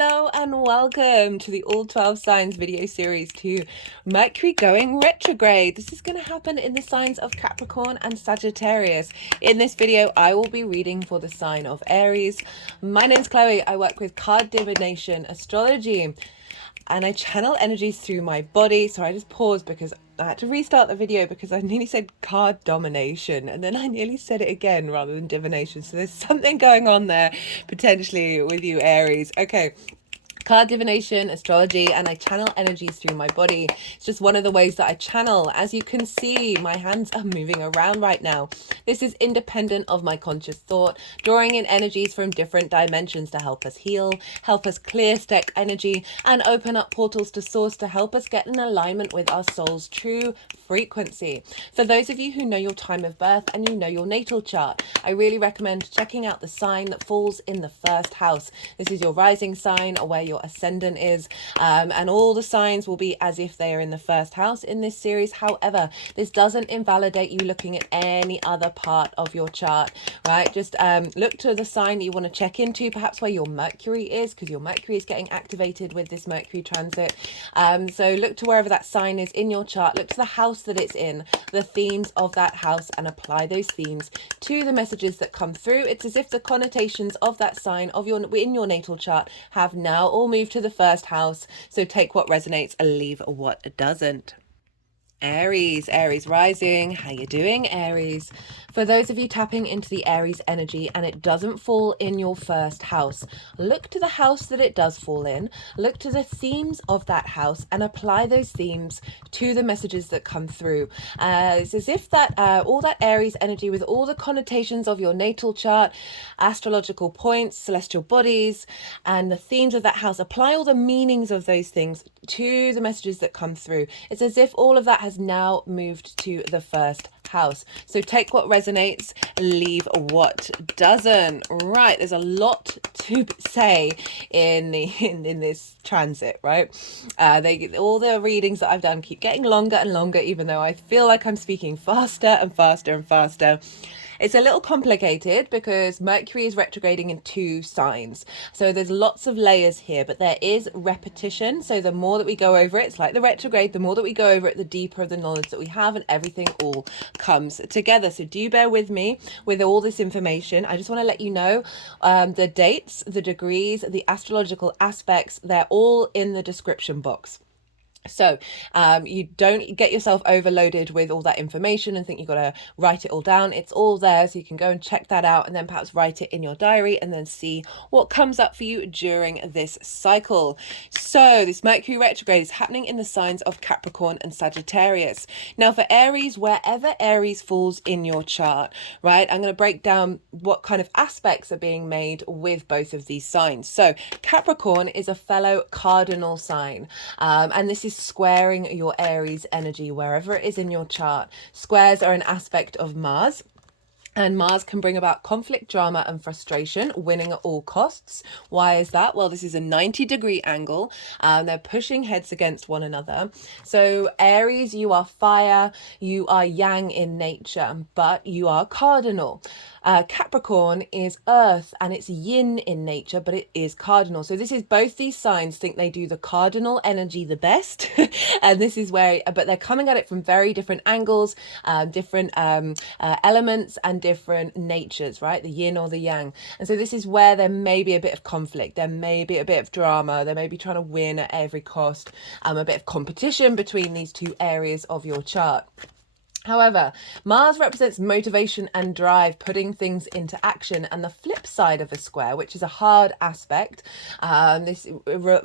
Hello and welcome to the All 12 Signs video series to Mercury going retrograde. This is going to happen in the signs of Capricorn and Sagittarius. In this video, I will be reading for the sign of Aries. My name is Chloe. I work with card divination astrology and I channel energies through my body. So I just paused because I had to restart the video because I nearly said card domination and then I nearly said it again rather than divination. So there's something going on there potentially with you Aries. Okay. Card divination, astrology, and I channel energies through my body. It's just one of the ways that I channel. As you can see, my hands are moving around right now. This is independent of my conscious thought, drawing in energies from different dimensions to help us heal, help us clear stack energy, and open up portals to source to help us get in alignment with our soul's true frequency. For those of you who know your time of birth and you know your natal chart, I really recommend checking out the sign that falls in the first house. This is your rising sign or where your ascendant is, and all the signs will be as if they are in the first house in this series. However, this doesn't invalidate you looking at any other part of your chart, right? Just look to the sign that you want to check into, perhaps where your Mercury is, because your Mercury is getting activated with this Mercury transit. So look to wherever that sign is in your chart, look to the house that it's in, the themes of that house, and apply those themes to the messages that come through. It's as if the connotations of that sign of your in your natal chart have now all moved to the first house. So take what resonates and leave what doesn't. Aries rising, how you doing, Aries? For those of you tapping into the Aries energy and it doesn't fall in your first house, look to the house that it does fall in, look to the themes of that house and apply those themes to the messages that come through. It's as if that all that Aries energy with all the connotations of your natal chart, astrological points, celestial bodies, and the themes of that house, apply all the meanings of those things to the messages that come through. It's as if all of that has now moved to the first house. So take what resonates, leave what doesn't. Right, there's a lot to say in this transit, right? All the readings that I've done keep getting longer and longer, even though I feel like I'm speaking faster and faster and faster. It's a little complicated because Mercury is retrograding in 2 signs. So there's lots of layers here, but there is repetition. So the more that we go over it, it's like the retrograde, the more that we go over it, the deeper the knowledge that we have and everything all comes together. So do bear with me with all this information. I just want to let you know the dates, the degrees, the astrological aspects, they're all in the description box. So you don't get yourself overloaded with all that information and think you've got to write it all down. It's all there, so you can go and check that out and then perhaps write it in your diary and then see what comes up for you during this cycle. So this Mercury retrograde is happening in the signs of Capricorn and Sagittarius. Now for Aries, wherever Aries falls in your chart, right, I'm going to break down what kind of aspects are being made with both of these signs. So Capricorn is a fellow cardinal sign, and this is squaring your Aries energy wherever it is in your chart. Squares are an aspect of Mars. And Mars can bring about conflict, drama, and frustration, winning at all costs. Why is that? Well, this is a 90-degree angle. They're pushing heads against one another. So Aries, you are fire, you are yang in nature, but you are cardinal. Capricorn is earth and it's yin in nature, but it is cardinal. So this is both these signs think they do the cardinal energy the best. And this is where, but they're coming at it from very different angles, different elements and different natures, right? The yin or the yang. And so this is where there may be a bit of conflict. There may be a bit of drama. They may be trying to win at every cost. A bit of competition between these 2 areas of your chart. However, Mars represents motivation and drive, putting things into action, and the flip side of a square, which is a hard aspect, this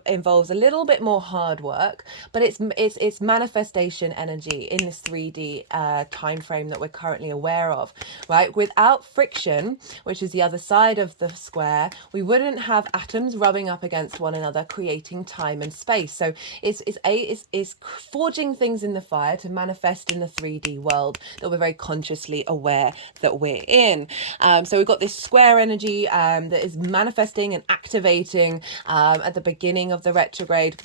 involves a little bit more hard work, but it's manifestation energy in this 3D time frame that we're currently aware of, right? Without friction, which is the other side of the square, we wouldn't have atoms rubbing up against one another, creating time and space. So it's forging things in the fire to manifest in the 3D world that we're very consciously aware that we're in. So we've got this square energy that is manifesting and activating at the beginning of the retrograde.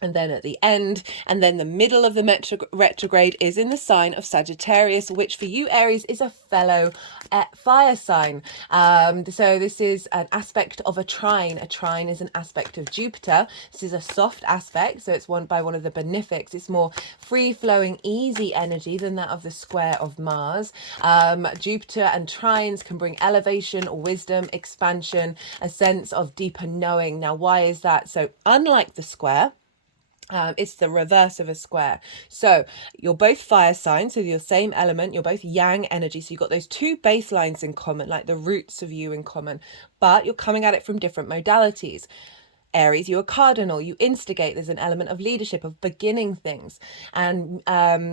and then at the end, and then the middle of the retrograde is in the sign of Sagittarius, which for you, Aries, is a fellow fire sign. So this is an aspect of a trine. A trine is an aspect of Jupiter. This is a soft aspect, so it's one by one of the benefics. It's more free-flowing, easy energy than that of the square of Mars. Jupiter and trines can bring elevation, wisdom, expansion, a sense of deeper knowing. Now, why is that? So unlike the square, it's the reverse of a square. So you're both fire signs, so you're same element, you're both yang energy. So you've got those two baselines in common, like the roots of you in common, but you're coming at it from different modalities. Aries, you're a cardinal, you instigate, there's an element of leadership, of beginning things. And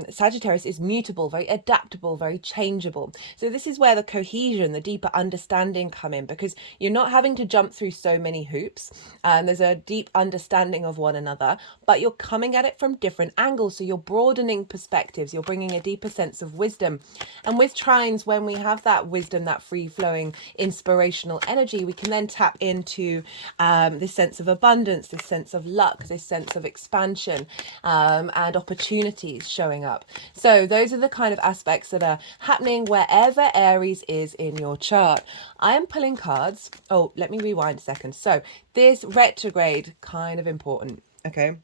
Sagittarius is mutable, very adaptable, very changeable. So this is where the cohesion, the deeper understanding come in, because you're not having to jump through so many hoops. There's a deep understanding of one another, but you're coming at it from different angles. So you're broadening perspectives, you're bringing a deeper sense of wisdom. And with trines, when we have that wisdom, that free-flowing, inspirational energy, we can then tap into this sense of abundance, this sense of luck, this sense of expansion, and opportunities showing up. So those are the kind of aspects that are happening wherever Aries is in your chart. I am pulling cards. Oh, let me rewind a second. So this retrograde, kind of important, okay?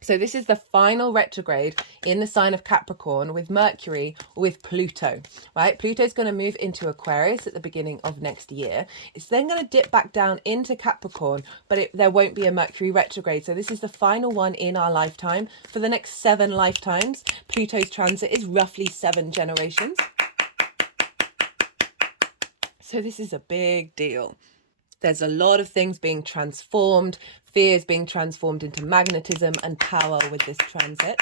So this is the final retrograde in the sign of Capricorn with Mercury, with Pluto, right? Pluto's going to move into Aquarius at the beginning of next year. It's then going to dip back down into Capricorn, but there won't be a Mercury retrograde. So this is the final one in our lifetime. For the next 7 lifetimes, Pluto's transit is roughly 7 generations. So this is a big deal. There's a lot of things being transformed, fears being transformed into magnetism and power with this transit.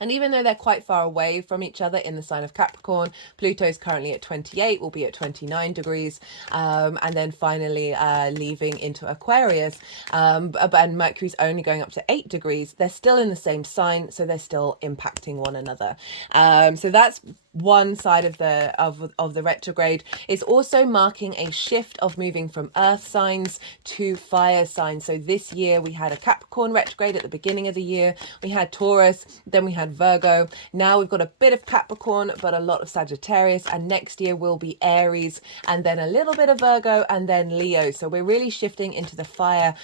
And even though they're quite far away from each other in the sign of Capricorn, Pluto is currently at 28, will be at 29 degrees, and then finally leaving into Aquarius. And Mercury's only going up to 8 degrees. They're still in the same sign, so they're still impacting one another. So that's one side of the retrograde. Is also marking a shift of moving from earth signs to fire signs. So this year we had a Capricorn retrograde at the beginning of the year, we had Taurus, then we had Virgo, now we've got a bit of Capricorn but a lot of Sagittarius, and next year will be Aries, and then a little bit of Virgo, and then Leo. So we're really shifting into the fire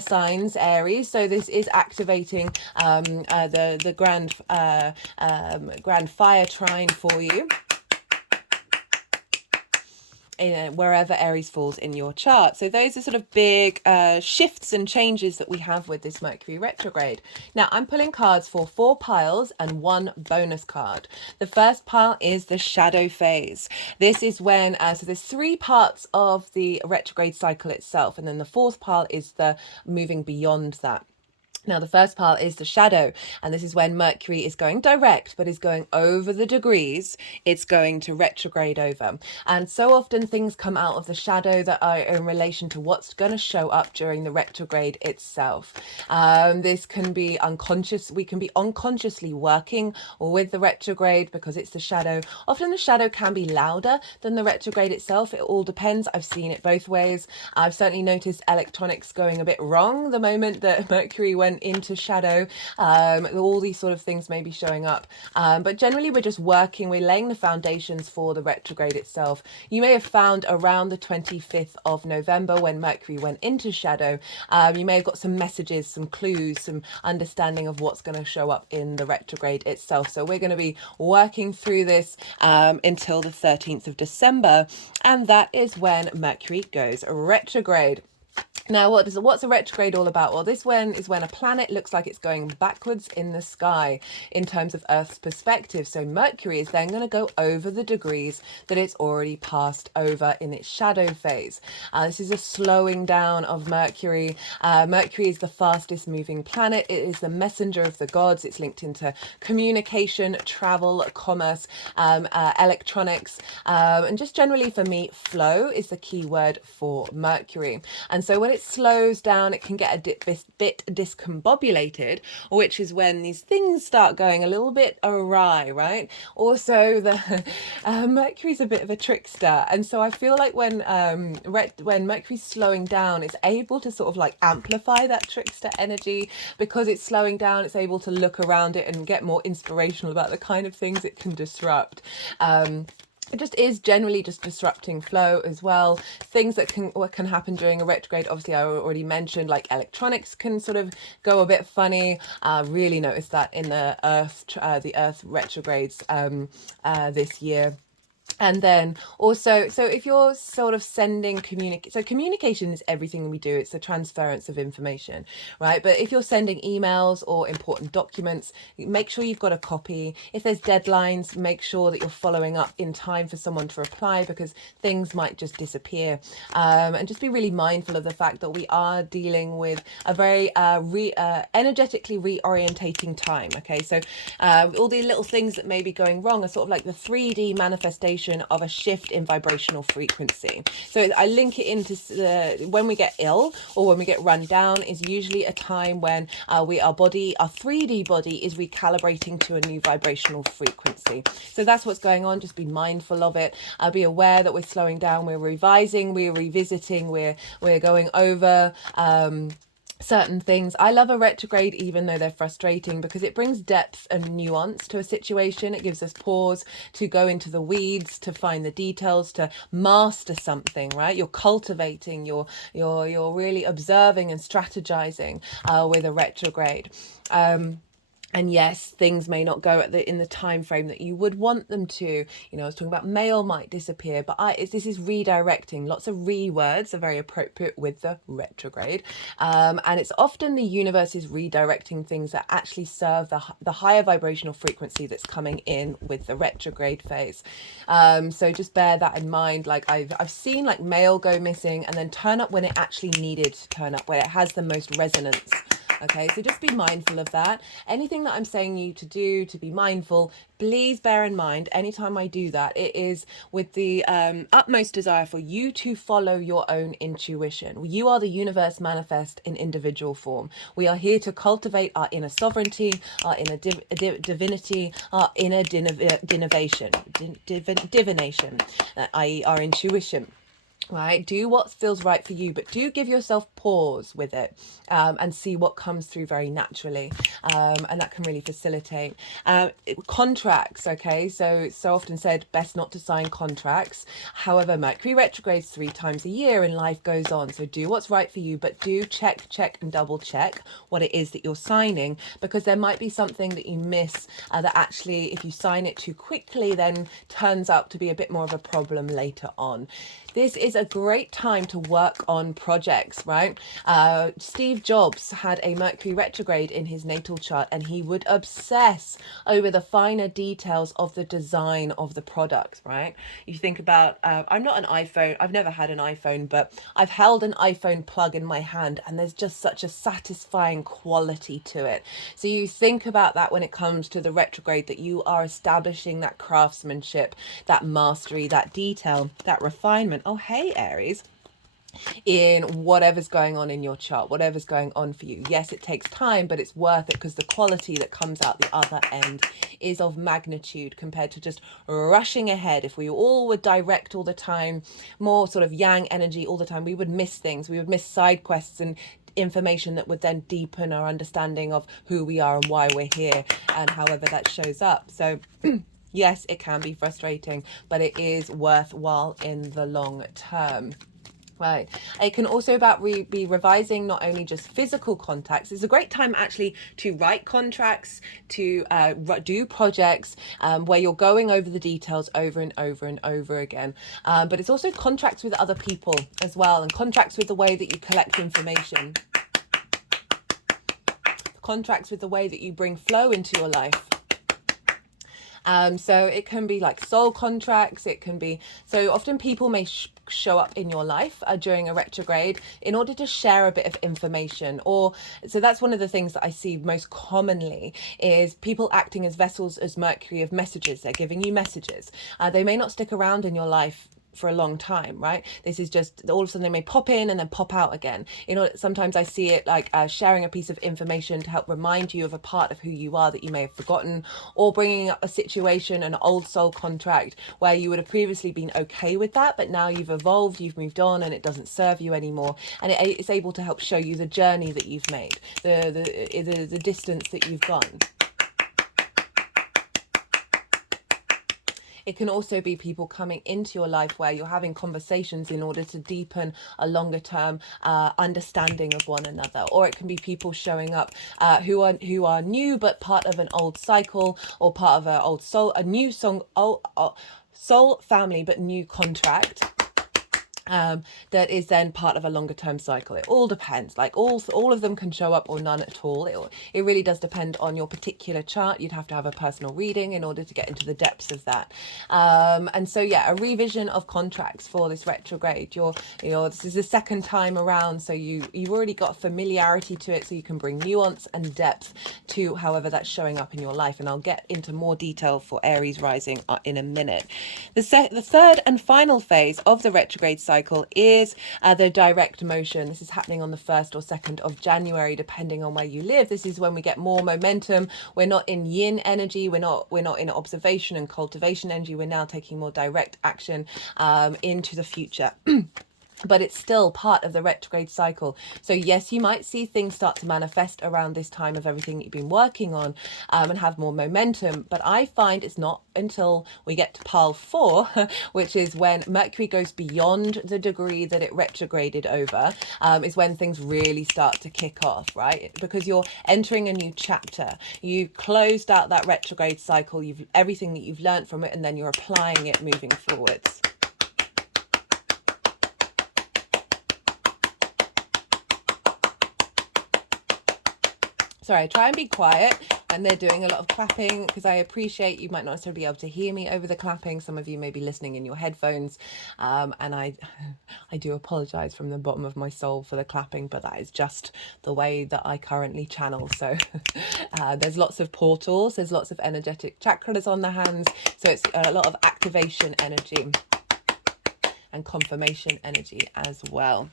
signs, Aries. So this is activating the grand fire trine for you, wherever Aries falls in your chart. So those are sort of big shifts and changes that we have with this Mercury retrograde. Now I'm pulling cards for 4 piles and 1 bonus card. The first pile is the shadow phase. This is when, so there's 3 parts of the retrograde cycle itself, and then the 4th pile is the moving beyond that. Now, the first part is the shadow, and this is when Mercury is going direct, but is going over the degrees it's going to retrograde over. And so often things come out of the shadow that are in relation to what's going to show up during the retrograde itself. This can be unconscious. We can be unconsciously working with the retrograde because it's the shadow. Often the shadow can be louder than the retrograde itself. It all depends. I've seen it both ways. I've certainly noticed electronics going a bit wrong the moment that Mercury went into shadow. All these sort of things may be showing up, but generally we're just working, we're laying the foundations for the retrograde itself. You may have found around the 25th of November, when Mercury went into shadow, you may have got some messages, some clues, some understanding of what's going to show up in the retrograde itself. So we're going to be working through this until the 13th of December, and that is when Mercury goes retrograde. Now, what's a retrograde all about? Well, this one is when a planet looks like it's going backwards in the sky in terms of Earth's perspective. So Mercury is then going to go over the degrees that it's already passed over in its shadow phase. This is a slowing down of Mercury. Mercury is the fastest moving planet. It is the messenger of the gods. It's linked into communication, travel, commerce, electronics, and just generally for me, flow is the key word for Mercury. And so when it slows down, it can get a bit discombobulated, which is when these things start going a little bit awry, right? Also, the Mercury's a bit of a trickster, and so I feel like when Mercury's slowing down, it's able to sort of like amplify that trickster energy. Because it's slowing down, it's able to look around it and get more inspirational about the kind of things it can disrupt. It just is generally just disrupting flow as well. Things that can happen during a retrograde, obviously I already mentioned, like electronics can sort of go a bit funny. Really noticed that in the Earth retrogrades this year. And then also, so if you're sort of sending communication is everything we do. It's the transference of information, right? But if you're sending emails or important documents, make sure you've got a copy. If there's deadlines, make sure that you're following up in time for someone to reply, because things might just disappear. And just be really mindful of the fact that we are dealing with a very energetically reorientating time. Okay, so all the little things that may be going wrong are sort of like the 3D manifestation of a shift in vibrational frequency. So I link it into when we get ill or when we get run down is usually a time when our 3D body is recalibrating to a new vibrational frequency. So that's what's going on. Just be mindful of it. Be aware that we're slowing down, we're revising, we're revisiting, we're going over certain things. I love a retrograde even though they're frustrating, because it brings depth and nuance to a situation. It gives us pause to go into the weeds, to find the details, to master something, right? You're cultivating, you're really observing and strategizing with a retrograde. And yes, things may not go in the time frame that you would want them to. You know, I was talking about mail might disappear, but this is redirecting. Lots of words are very appropriate with the retrograde. And it's often the universe is redirecting things that actually serve the higher vibrational frequency that's coming in with the retrograde phase. So just bear that in mind. Like I've seen like mail go missing and then turn up when it actually needed to turn up, where it has the most resonance. Okay, so just be mindful of that. Anything that I'm saying you to do, to be mindful, please bear in mind, anytime I do that, it is with the utmost desire for you to follow your own intuition. You are the universe manifest in individual form. We are here to cultivate our inner sovereignty, our inner divinity, our inner divination, i.e. our intuition. Right, do what feels right for you, but do give yourself pause with it and see what comes through very naturally, and that can really facilitate contracts. Okay, so often said best not to sign contracts. However, Mercury retrogrades 3 times a year and life goes on, so do what's right for you, but do check and double check what it is that you're signing, because there might be something that you miss that actually, if you sign it too quickly, then turns out to be a bit more of a problem later on. This is a great time to work on projects, right? Steve Jobs had a Mercury retrograde in his natal chart, and he would obsess over the finer details of the design of the product, right? You think about, I'm not an iPhone, I've never had an iPhone, but I've held an iPhone plug in my hand, and there's just such a satisfying quality to it. So you think about that when it comes to the retrograde, that you are establishing that craftsmanship, that mastery, that detail, that refinement. Oh, hey, Aries, in whatever's going on in your chart, whatever's going on for you. Yes, it takes time, but it's worth it, because the quality that comes out the other end is of magnitude compared to just rushing ahead. If we all were direct all the time, more sort of yang energy all the time, we would miss things. We would miss side quests and information that would then deepen our understanding of who we are and why we're here, and however that shows up. So yes, it can be frustrating, but it is worthwhile in the long term. Right. It can also be revising not only just physical contacts. It's a great time actually to write contracts, to do projects where you're going over the details over and over and over again. But it's also contracts with other people as well, and contracts with the way that you collect information. Contracts with the way that you bring flow into your life. So it can be like soul contracts. It can be, so often people may show up in your life during a retrograde in order to share a bit of information, or so that's one of the things that I see most commonly, is people acting as vessels, as Mercury, of messages. They're giving you messages. They may not stick around in your life for a long time, right? This is just all of a sudden they may pop in and then pop out again. You know, sometimes I see it like sharing a piece of information to help remind you of a part of who you are that you may have forgotten, or bringing up a situation, an old soul contract where you would have previously been okay with that, but now you've evolved, you've moved on, and it doesn't serve you anymore. And it's able to help show you the journey that you've made, the distance that you've gone. It can also be people coming into your life where you're having conversations in order to deepen a longer term understanding of one another. Or it can be people showing up who are new but part of an old cycle, or part of a new soul family but new contract. That is then part of a longer term cycle. It all depends. Like all of them can show up, or none at all. It really does depend on your particular chart. You'd have to have a personal reading in order to get into the depths of that. And so yeah, a revision of contracts for this retrograde. This is the second time around, so you've already got familiarity to it, so you can bring nuance and depth to however that's showing up in your life. And I'll get into more detail for Aries rising in a minute. The third and final phase of the retrograde cycle is the direct motion. This is happening on the 1st or 2nd of January, depending on where you live. This is when we get more momentum. We're not in yin energy. We're not in observation and cultivation energy. We're now taking more direct action into the future. But it's still part of the retrograde cycle. So yes, you might see things start to manifest around this time of everything you've been working on and have more momentum. But I find it's not until we get to pile 4, which is when Mercury goes beyond the degree that it retrograded over, is when things really start to kick off, right? Because you're entering a new chapter. You closed out that retrograde cycle, everything that you've learned from it, and then you're applying it moving forwards. Sorry, I try and be quiet when they're doing a lot of clapping, because I appreciate you might not necessarily be able to hear me over the clapping. Some of you may be listening in your headphones, and I do apologize from the bottom of my soul for the clapping, but that is just the way that I currently channel. So there's lots of portals, there's lots of energetic chakras on the hands, so it's a lot of activation energy and confirmation energy as well.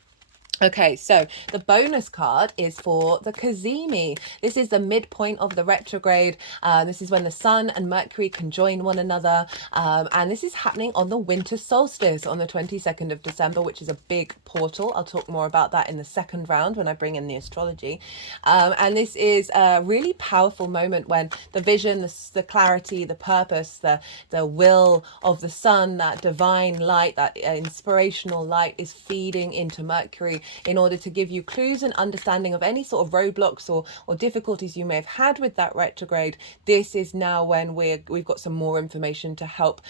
Okay, so the bonus card is for the Cazimi. This is the midpoint of the retrograde. This is when the Sun and Mercury conjoin one another. And this is happening on the winter solstice on the 22nd of December, which is a big portal. I'll talk more about that in the second round when I bring in the astrology. And this is a really powerful moment when the vision, the clarity, the purpose, the will of the Sun, that divine light, that inspirational light is feeding into Mercury in order to give you clues and understanding of any sort of roadblocks or difficulties you may have had with that retrograde. This is now when we've got some more information to help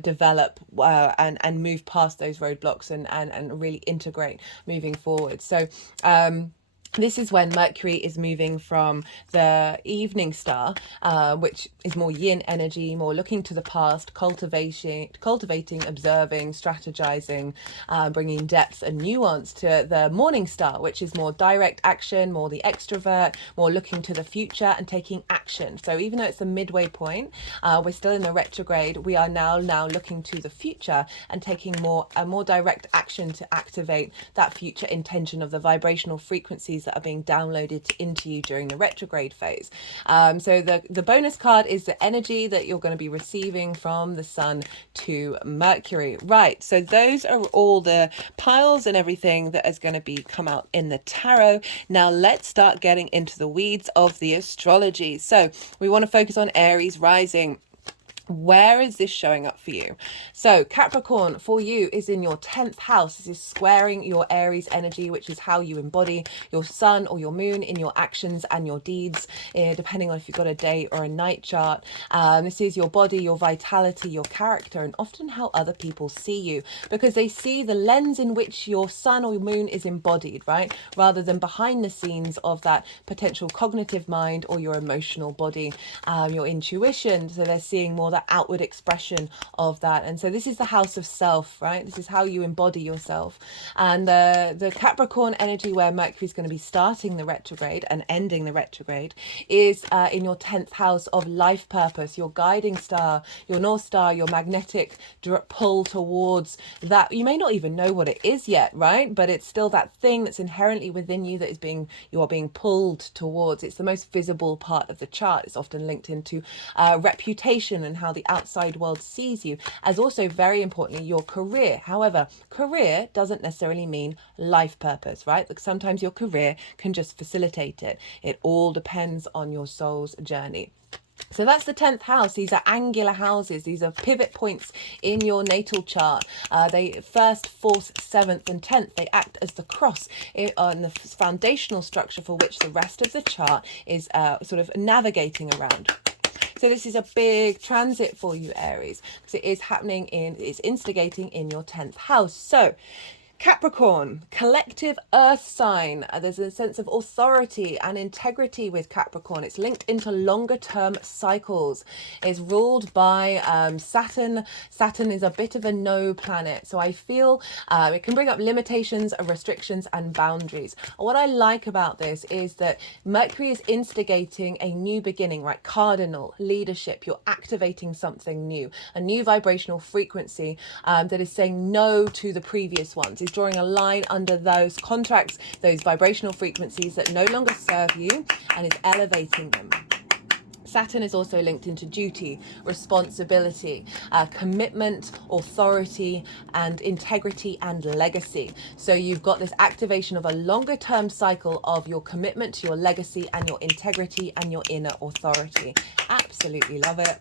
develop and move past those roadblocks and really integrate moving forward. So this is when Mercury is moving from the evening star, which is more yin energy, more looking to the past, cultivating, observing, strategizing, bringing depth and nuance, to the morning star, which is more direct action, more the extrovert, more looking to the future and taking action. So even though it's the midway point, we're still in the retrograde, we are now looking to the future and taking more direct action to activate that future intention of the vibrational frequencies that are being downloaded into you during the retrograde phase. So the bonus card is the energy that you're going to be receiving from the Sun to Mercury. Right, so those are all the piles and everything that is going to be come out in the tarot. Now let's start getting into the weeds of the astrology. So we want to focus on Aries rising. Where is this showing up for you? So Capricorn for you is in your 10th house. This is squaring your Aries energy, which is how you embody your sun or your moon in your actions and your deeds, depending on if you've got a day or a night chart. This is your body, your vitality, your character, and often how other people see you, because they see the lens in which your sun or moon is embodied, right? Rather than behind the scenes of that potential cognitive mind or your emotional body, your intuition. So they're seeing more that another outward expression of that. And so this is the house of self, right? This is how you embody yourself. And the Capricorn energy, where Mercury is going to be starting the retrograde and ending the retrograde, is in your 10th house of life purpose, your guiding star, your North Star, your magnetic pull towards that. You may not even know what it is yet, right? But it's still that thing that's inherently within you that is you are being pulled towards. It's the most visible part of the chart. It's often linked into reputation and how the outside world sees you, as also very importantly your career. However, career doesn't necessarily mean life purpose, right? Like sometimes your career can just facilitate it. It all depends on your soul's journey. So that's the 10th house. These are angular houses. These are pivot points in your natal chart. They 1st, 4th, 7th and 10th, they act as the cross on the foundational structure for which the rest of the chart is sort of navigating around. So this is a big transit for you, Aries, because it is happening it's instigating in your 10th house. So Capricorn, collective earth sign. There's a sense of authority and integrity with Capricorn. It's linked into longer term cycles. It's ruled by Saturn. Saturn is a bit of a no planet. So I feel it can bring up limitations, restrictions and boundaries. What I like about this is that Mercury is instigating a new beginning, right? Cardinal, leadership. You're activating something new, a new vibrational frequency that is saying no to the previous ones. It's drawing a line under those contracts, those vibrational frequencies that no longer serve you, and is elevating them. Saturn is also linked into duty, responsibility, commitment, authority, and integrity and legacy. So you've got this activation of a longer term cycle of your commitment to your legacy and your integrity and your inner authority. Absolutely love it.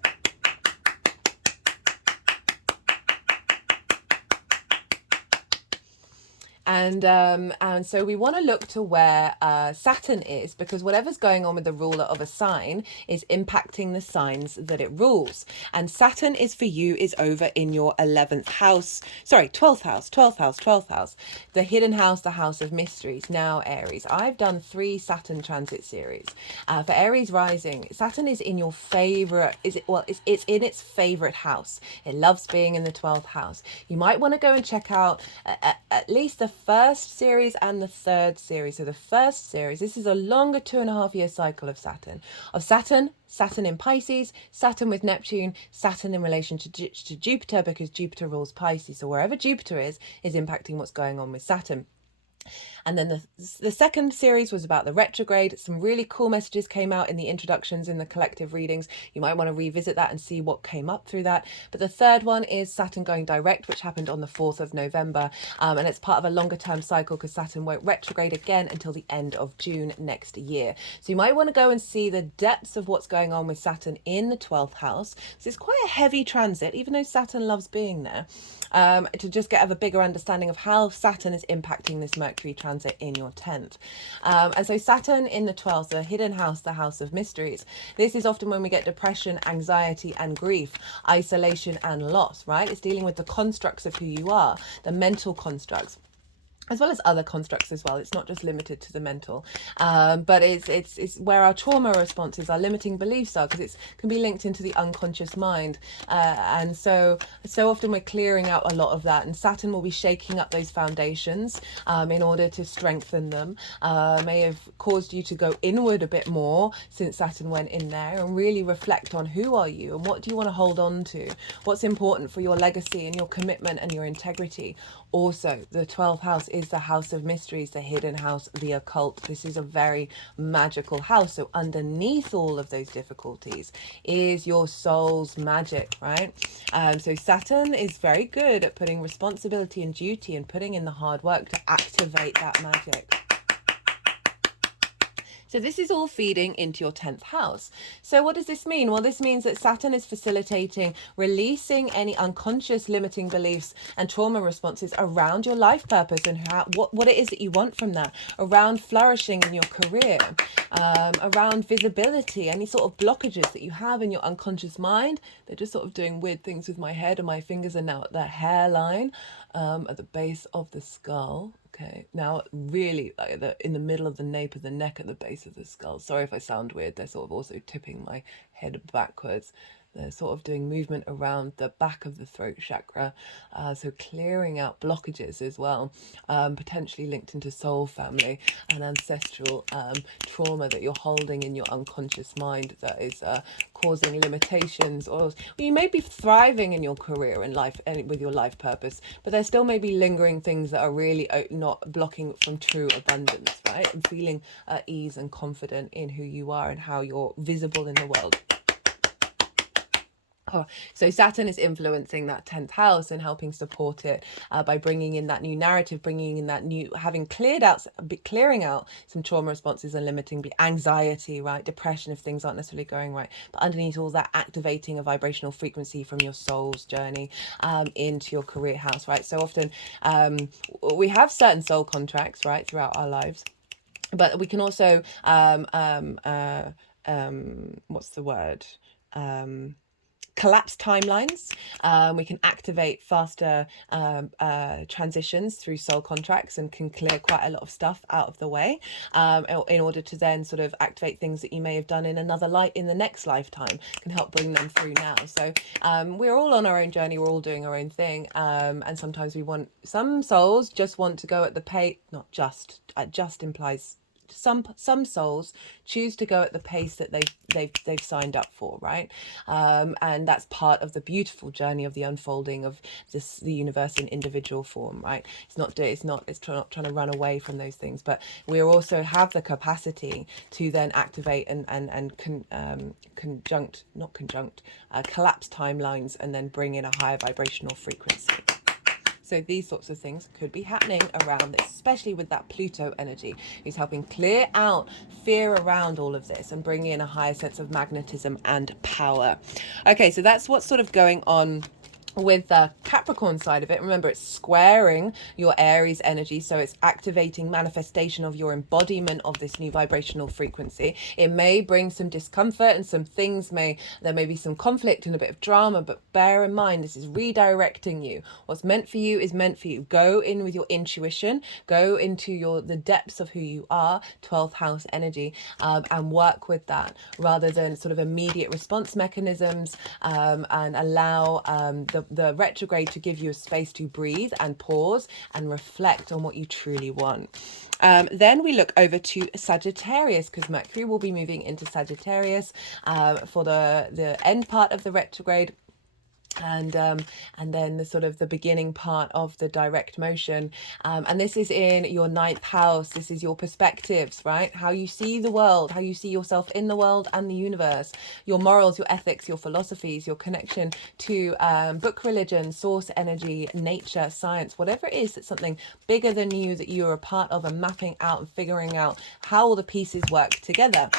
And so we want to look to where Saturn is, because whatever's going on with the ruler of a sign is impacting the signs that it rules. And Saturn is for you is over in your 11th house, sorry, 12th house, 12th house, the hidden house, the house of mysteries. Now, Aries, I've done 3 Saturn transit series. For Aries rising, Saturn is in your favorite, it's in its favorite house. It loves being in the 12th house. You might want to go and check out at least the first series and the third series. So the first series, this is a longer 2.5 year cycle of Saturn. Saturn in Pisces, Saturn with Neptune, Saturn in relation to Jupiter, because Jupiter rules Pisces. So wherever Jupiter is impacting what's going on with Saturn. And then the second series was about the retrograde. Some really cool messages came out in the introductions, in the collective readings. You might want to revisit that and see what came up through that. But the third one is Saturn going direct, which happened on the 4th of November. And it's part of a longer term cycle, because Saturn won't retrograde again until the end of June next year. So you might want to go and see the depths of what's going on with Saturn in the 12th house. So it's quite a heavy transit, even though Saturn loves being there, to just have a bigger understanding of how Saturn is impacting this Mercury transit in your 10th. And so Saturn in the 12th, the hidden house, the house of mysteries. This is often when we get depression, anxiety and grief, isolation and loss, right? It's dealing with the constructs of who you are, the mental constructs, as well as other constructs as well. It's not just limited to the mental, but it's where our trauma responses, our limiting beliefs are, because it can be linked into the unconscious mind, and so often we're clearing out a lot of that, and Saturn will be shaking up those foundations in order to strengthen them. May have caused you to go inward a bit more since Saturn went in there, and really reflect on who are you and what do you want to hold on to, what's important for your legacy and your commitment and your integrity. Also, the 12th house is the house of mysteries, the hidden house, the occult. This is a very magical house. So underneath all of those difficulties is your soul's magic, right? So Saturn is very good at putting responsibility and duty and putting in the hard work to activate that magic. So this is all feeding into your 10th house. So what does this mean? Well, this means that Saturn is facilitating releasing any unconscious limiting beliefs and trauma responses around your life purpose and what it is that you want from that, around flourishing in your career, around visibility, any sort of blockages that you have in your unconscious mind. They're just sort of doing weird things with my head, and my fingers are now at the hairline, at the base of the skull. Okay, now really like in the middle of the nape of the neck at the base of the skull. Sorry if I sound weird. They're sort of also tipping my head backwards. they're sort of doing movement around the back of the throat chakra, so clearing out blockages as well, potentially linked into soul family and ancestral trauma that you're holding in your unconscious mind that is causing limitations, or you may be thriving in your career and life and with your life purpose, but there still may be lingering things that are really not blocking from true abundance, right? And feeling at ease and confident in who you are and how you're visible in the world. Oh, so Saturn is influencing that 10th house and helping support it by bringing in that new narrative, bringing in that new, having clearing out some trauma responses and limiting anxiety, right? Depression if things aren't necessarily going right. But underneath all that, activating a vibrational frequency from your soul's journey into your career house, right? So often we have certain soul contracts, right, throughout our lives, but we can also, what's the word? Collapse timelines. We can activate faster transitions through soul contracts and can clear quite a lot of stuff out of the way in order to then sort of activate things that you may have done in another life, in the next lifetime, can help bring them through now. So we're all on our own journey, we're all doing our own thing, and sometimes some souls just want to go at the pace, not just, just implies some souls choose to go at the pace that they've signed up for, right? And that's part of the beautiful journey of the unfolding of the universe in individual form, right? It's not trying to run away from those things, but we also have the capacity to then activate and collapse timelines and then bring in a higher vibrational frequency. So these sorts of things could be happening around this, especially with that Pluto energy, who's helping clear out fear around all of this and bring in a higher sense of magnetism and power. Okay, so that's what's sort of going on with the Capricorn side of it. Remember, it's squaring your Aries energy, so it's activating manifestation of your embodiment of this new vibrational frequency. It may bring some discomfort and there may be some conflict and a bit of drama, but bear in mind, this is redirecting you. What's meant for you is meant for you. Go in with your intuition, go into the depths of who you are, 12th house energy, and work with that rather than sort of immediate response mechanisms, and allow the retrograde to give you a space to breathe and pause and reflect on what you truly want. Then we look over to Sagittarius, because Mercury will be moving into Sagittarius for the end part of the retrograde. And then the sort of the beginning part of the direct motion, and this is in your 9th house. This is your perspectives, right? How you see the world, how you see yourself in the world and the universe, your morals, your ethics, your philosophies, your connection to book religion, source energy, nature, science, whatever it is that's something bigger than you that you're a part of, and mapping out and figuring out how all the pieces work together.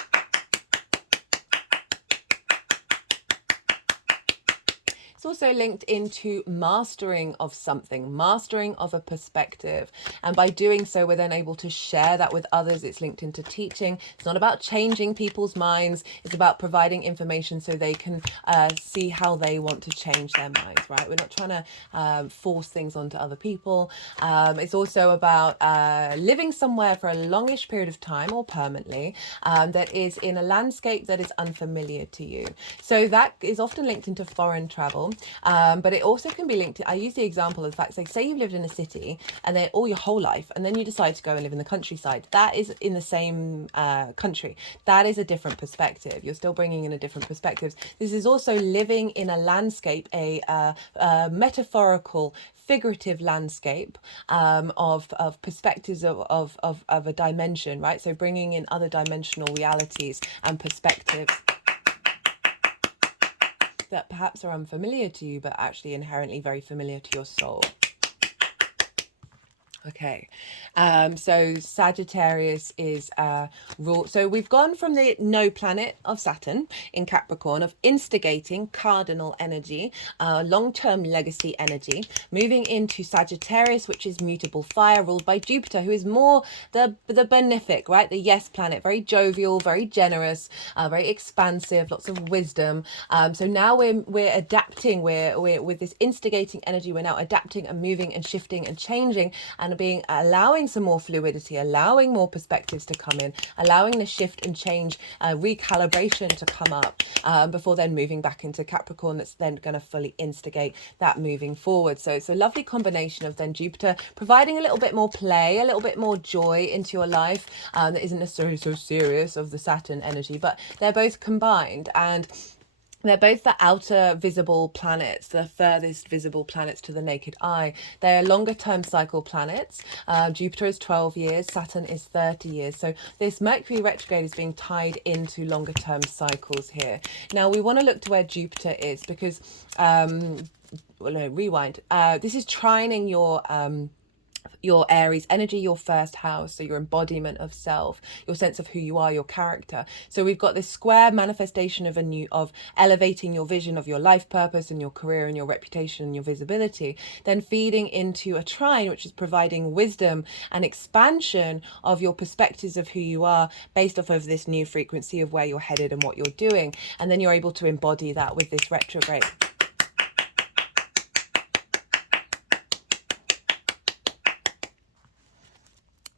It's also linked into mastering of something, mastering of a perspective. And by doing so, we're then able to share that with others. It's linked into teaching. It's not about changing people's minds. It's about providing information so they can see how they want to change their minds, right? We're not trying to force things onto other people. It's also about living somewhere for a longish period of time or permanently that is in a landscape that is unfamiliar to you. So that is often linked into foreign travel. But it also can be linked to, I use the example of the fact, say you've lived in a city and then all your whole life, and then you decide to go and live in the countryside. That is in the same country. That is a different perspective. You're still bringing in a different perspective. This is also living in a landscape, a metaphorical, figurative landscape of perspectives of a dimension, right? So bringing in other dimensional realities and perspectives that perhaps are unfamiliar to you, but actually inherently very familiar to your soul. Okay, so Sagittarius is ruled. So we've gone from the no planet of Saturn in Capricorn, of instigating cardinal energy, long-term legacy energy, moving into Sagittarius, which is mutable fire, ruled by Jupiter, who is more the benefic, right? The yes planet, very jovial, very generous, very expansive, lots of wisdom. So now we're adapting. We're with this instigating energy. We're now adapting and moving and shifting and changing and and allowing some more fluidity, allowing more perspectives to come in, allowing the shift and change, recalibration to come up, before then moving back into Capricorn. That's then going to fully instigate that moving forward. So it's a lovely combination of then Jupiter providing a little bit more play, a little bit more joy into your life, that isn't necessarily so serious of the Saturn energy, but they're both combined, and they're both the outer visible planets, the furthest visible planets to the naked eye. They're longer term cycle planets. Jupiter is 12 years, Saturn is 30 years. So this Mercury retrograde is being tied into longer term cycles here. Now we want to look to where Jupiter is, because, rewind. This is trining your Aries energy, your first house, so your embodiment of self, your sense of who you are, your character. So we've got this square manifestation of elevating your vision of your life purpose and your career and your reputation and your visibility, then feeding into a trine, which is providing wisdom and expansion of your perspectives of who you are based off of this new frequency of where you're headed and what you're doing. And then you're able to embody that with this retrograde.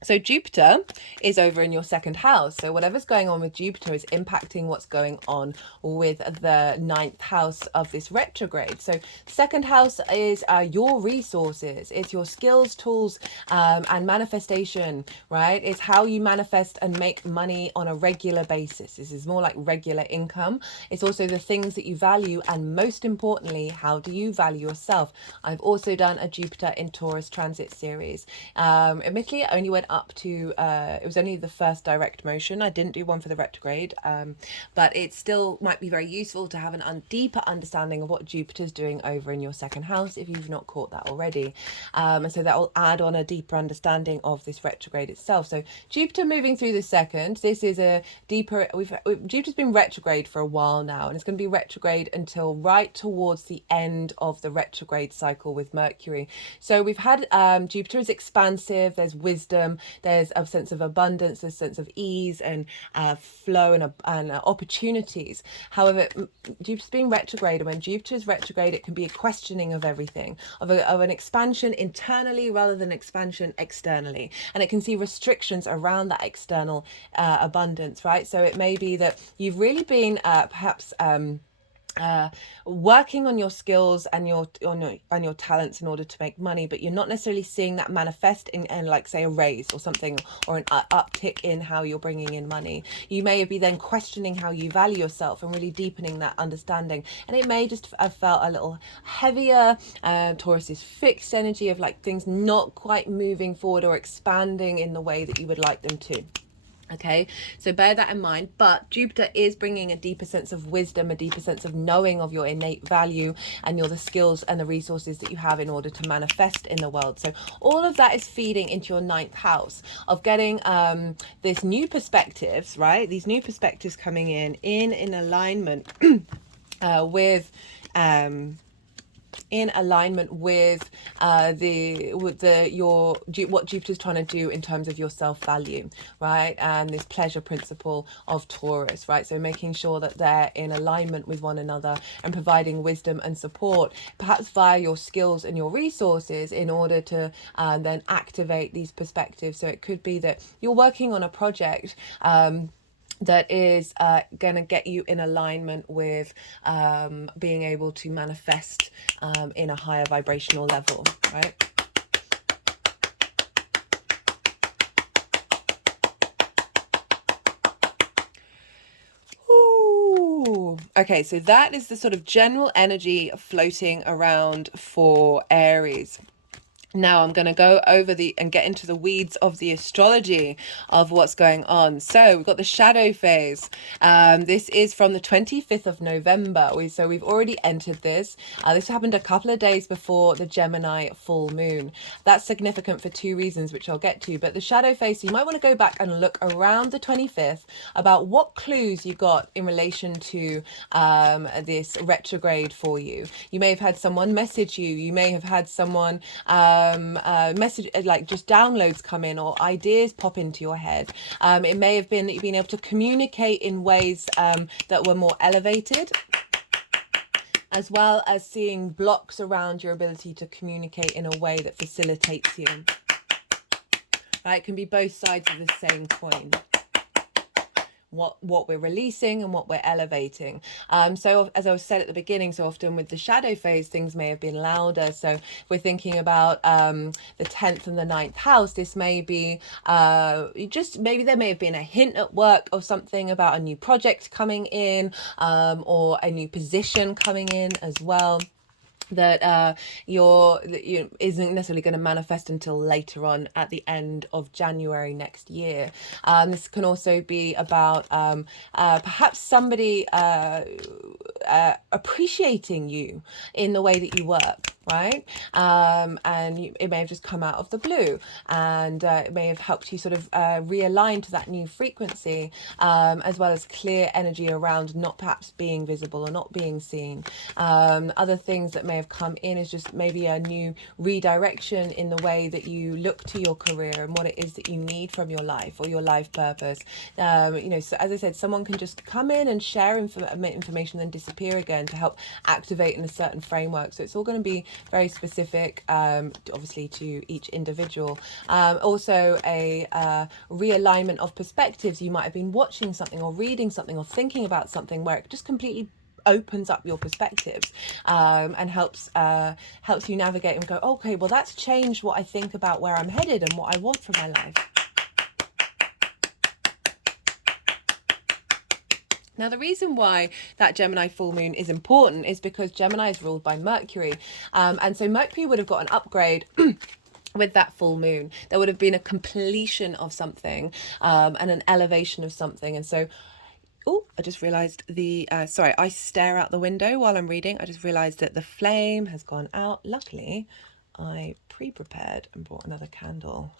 So Jupiter is over in your second house. So whatever's going on with Jupiter is impacting what's going on with the ninth house of this retrograde. So second house is your resources. It's your skills, tools, and manifestation, right? It's how you manifest and make money on a regular basis. This is more like regular income. It's also the things that you value, and most importantly, how do you value yourself? I've also done a Jupiter in Taurus transit series. Admittedly, I only went up to it was only the first direct motion. I didn't do one for the retrograde, but it still might be very useful to have a deeper understanding of what Jupiter's doing over in your second house if you've not caught that already, and so that will add on a deeper understanding of this retrograde itself. So Jupiter moving through the second, this is a deeper, Jupiter's been retrograde for a while now, and it's going to be retrograde until right towards the end of the retrograde cycle with Mercury. So we've had Jupiter is expansive, there's wisdom, there's a sense of abundance, there's a sense of ease and flow and opportunities. However, Jupiter's being retrograde, and when Jupiter's retrograde, it can be a questioning of everything, of an expansion internally rather than expansion externally, and it can see restrictions around that external abundance, right? So it may be that you've really been perhaps working on your skills and your talents in order to make money, but you're not necessarily seeing that manifest in like say a raise or something, or an uptick in how you're bringing in money. You may be then questioning how you value yourself and really deepening that understanding, and it may just have felt a little heavier. Taurus's fixed energy of like things not quite moving forward or expanding in the way that you would like them to. Okay, so bear that in mind. But Jupiter is bringing a deeper sense of wisdom, a deeper sense of knowing of your innate value and the skills and the resources that you have in order to manifest in the world. So all of that is feeding into your ninth house of getting this new perspectives, right? These new perspectives coming in alignment with what Jupiter's trying to do in terms of your self-value, right? And this pleasure principle of Taurus, right? So making sure that they're in alignment with one another and providing wisdom and support, perhaps via your skills and your resources, in order to then activate these perspectives. So it could be that you're working on a project that is going to get you in alignment with being able to manifest in a higher vibrational level, right? Ooh. Okay, so that is the sort of general energy floating around for Aries. Now I'm going to go over and get into the weeds of the astrology of what's going on. So we've got the shadow phase. This is from the 25th of November. So we've already entered this. This happened a couple of days before the Gemini full moon. That's significant for two reasons, which I'll get to. But the shadow phase, you might want to go back and look around the 25th about what clues you got in relation to this retrograde for you. You may have had someone message you. You may have had someone message, like just downloads come in or ideas pop into your head. It may have been that you've been able to communicate in ways that were more elevated, as well as seeing blocks around your ability to communicate in a way that facilitates you. Right? It can be both sides of the same coin. What we're releasing and what we're elevating. So as I said at the beginning, so often with the shadow phase, things may have been louder. So if we're thinking about the 10th and the 9th house, this may be just maybe there may have been a hint at work of something about a new project coming in, or a new position coming in as well, that isn't necessarily going to manifest until later on at the end of January next year. This can also be about perhaps somebody appreciating you in the way that you work, right? It may have just come out of the blue, and it may have helped you sort of realign to that new frequency, as well as clear energy around not perhaps being visible or not being seen. Other things that may have come in is just maybe a new redirection in the way that you look to your career and what it is that you need from your life or your life purpose. So as I said, someone can just come in and share information, then disappear again to help activate in a certain framework. So it's all going to be very specific, obviously, to each individual. Also a realignment of perspectives. You might have been watching something or reading something or thinking about something where it just completely opens up your perspectives, and helps you navigate and go, okay, well, that's changed what I think about where I'm headed and what I want for my life. Now, the reason why that Gemini full moon is important is because Gemini is ruled by Mercury, and so Mercury would have got an upgrade with that full moon. There would have been a completion of something, and an elevation of something. And so I just realized sorry, I stare out the window while I'm reading. I just realized that the flame has gone out. Luckily, I pre-prepared and brought another candle.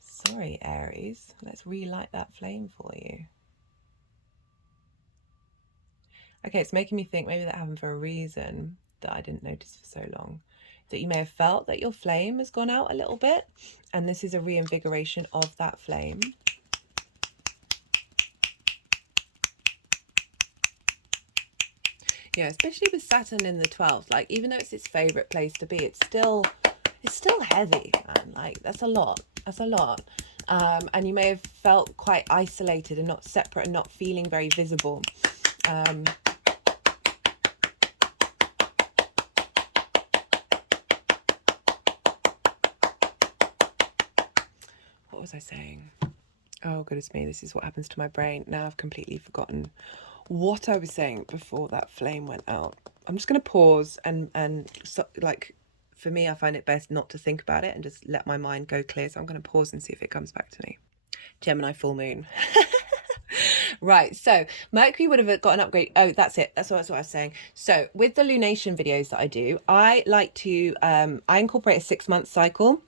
Sorry, Aries. Let's relight that flame for you. Okay, it's making me think maybe that happened for a reason that I didn't notice for so long. That you may have felt that your flame has gone out a little bit, and this is a reinvigoration of that flame. Yeah, especially with Saturn in the 12th, like even though it's its favorite place to be, it's still heavy, man. Like that's a lot. And you may have felt quite isolated and not separate and not feeling very visible. What was I saying? Oh, goodness me, this is what happens to my brain. Now I've completely forgotten what I was saying before that flame went out. I'm just going to pause and so, like, for me, I find it best not to think about it and just let my mind go clear. So I'm going to pause and see if it comes back to me. Gemini full moon. Right, so Mercury would have got an upgrade. Oh, that's it. That's what I was saying. So with the lunation videos that I do, I like to, I incorporate a 6-month cycle.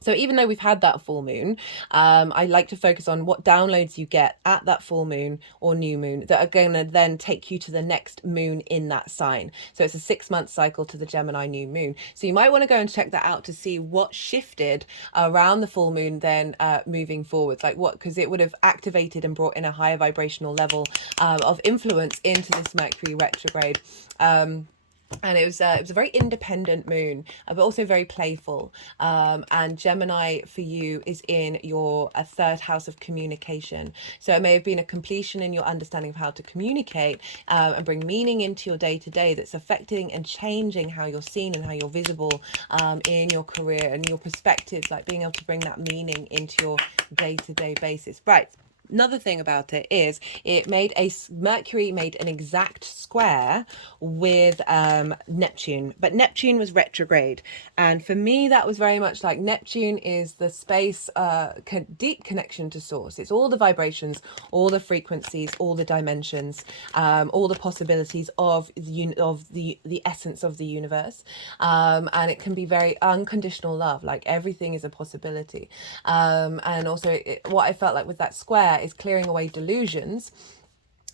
So even though we've had that full moon, I like to focus on what downloads you get at that full moon or new moon that are going to then take you to the next moon in that sign. So it's a 6-month cycle to the Gemini new moon. So you might want to go and check that out to see what shifted around the full moon then, moving forwards, like what, because it would have activated and brought in a higher vibrational level of influence into this Mercury retrograde. And it was a very independent moon, but also very playful. And Gemini for you is in your 3rd house of communication. So it may have been a completion in your understanding of how to communicate, and bring meaning into your day-to-day that's affecting and changing how you're seen and how you're visible in your career and your perspectives, like being able to bring that meaning into your day-to-day basis. Right. Another thing about it is Mercury made an exact square with Neptune, but Neptune was retrograde. And for me, that was very much like Neptune is the space, deep connection to source. It's all the vibrations, all the frequencies, all the dimensions, all the possibilities of the essence of the universe. And it can be very unconditional love, like everything is a possibility. And also what I felt like with that square is clearing away delusions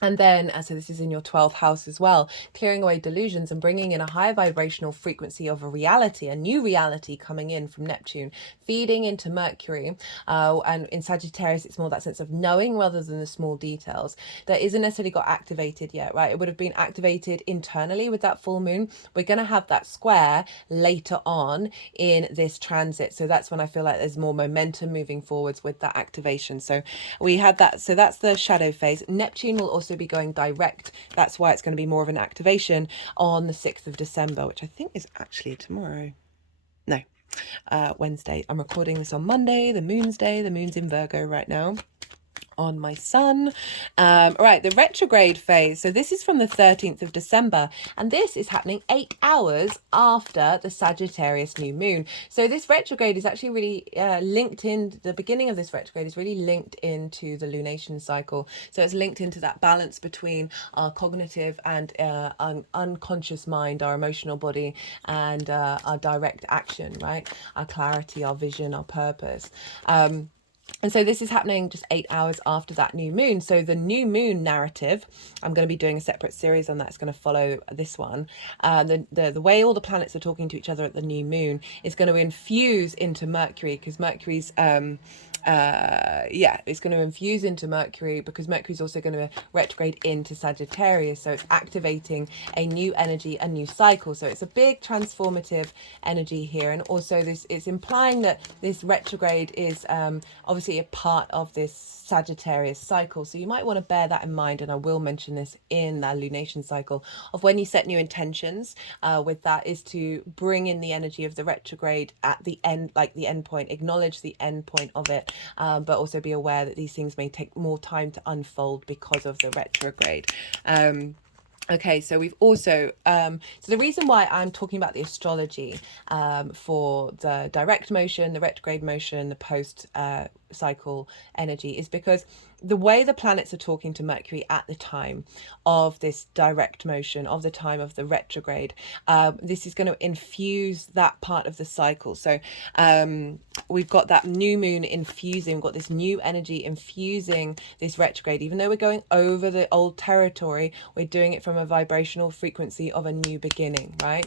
And then, so this is in your 12th house as well, clearing away delusions and bringing in a higher vibrational frequency of a reality, a new reality coming in from Neptune, feeding into Mercury. And in Sagittarius, it's more that sense of knowing rather than the small details that isn't necessarily got activated yet, right? It would have been activated internally with that full moon. We're going to have that square later on in this transit. So that's when I feel like there's more momentum moving forwards with that activation. So we had that. So that's the shadow phase. Neptune will also be going direct. That's why it's going to be more of an activation on the 6th of December, which I think is actually tomorrow. No, Wednesday. I'm recording this on Monday, the moon's day. The moon's in Virgo right now on my sun. Right, the retrograde phase. So this is from the 13th of December, and this is happening 8 hours after the Sagittarius new moon. So this retrograde is actually really linked in, the beginning of this retrograde is really linked into the lunation cycle. So it's linked into that balance between our cognitive and unconscious mind, our emotional body, and our direct action, right? Our clarity, our vision, our purpose. And so this is happening just 8 hours after that new moon. So the new moon narrative, I'm going to be doing a separate series on that. It's going to follow this one. The way all the planets are talking to each other at the new moon is going to infuse into Mercury, because Mercury's it's going to infuse into Mercury, because Mercury's also going to retrograde into Sagittarius. So it's activating a new energy, a new cycle. So it's a big transformative energy here. And also this, it's implying that this retrograde is obviously a part of this Sagittarius cycle. So you might want to bear that in mind, and I will mention this in that lunation cycle of when you set new intentions with that, is to bring in the energy of the retrograde at the end, like the end point, acknowledge the end point of it, but also be aware that these things may take more time to unfold because of the retrograde. Okay, so we've also, so the reason why I'm talking about the astrology for the direct motion, the retrograde motion, the post cycle energy is because the way the planets are talking to Mercury at the time of this direct motion, of the time of the retrograde, this is going to infuse that part of the cycle. So we've got that new moon infusing, we've got this new energy infusing this retrograde. Even though we're going over the old territory, we're doing it from a vibrational frequency of a new beginning, right?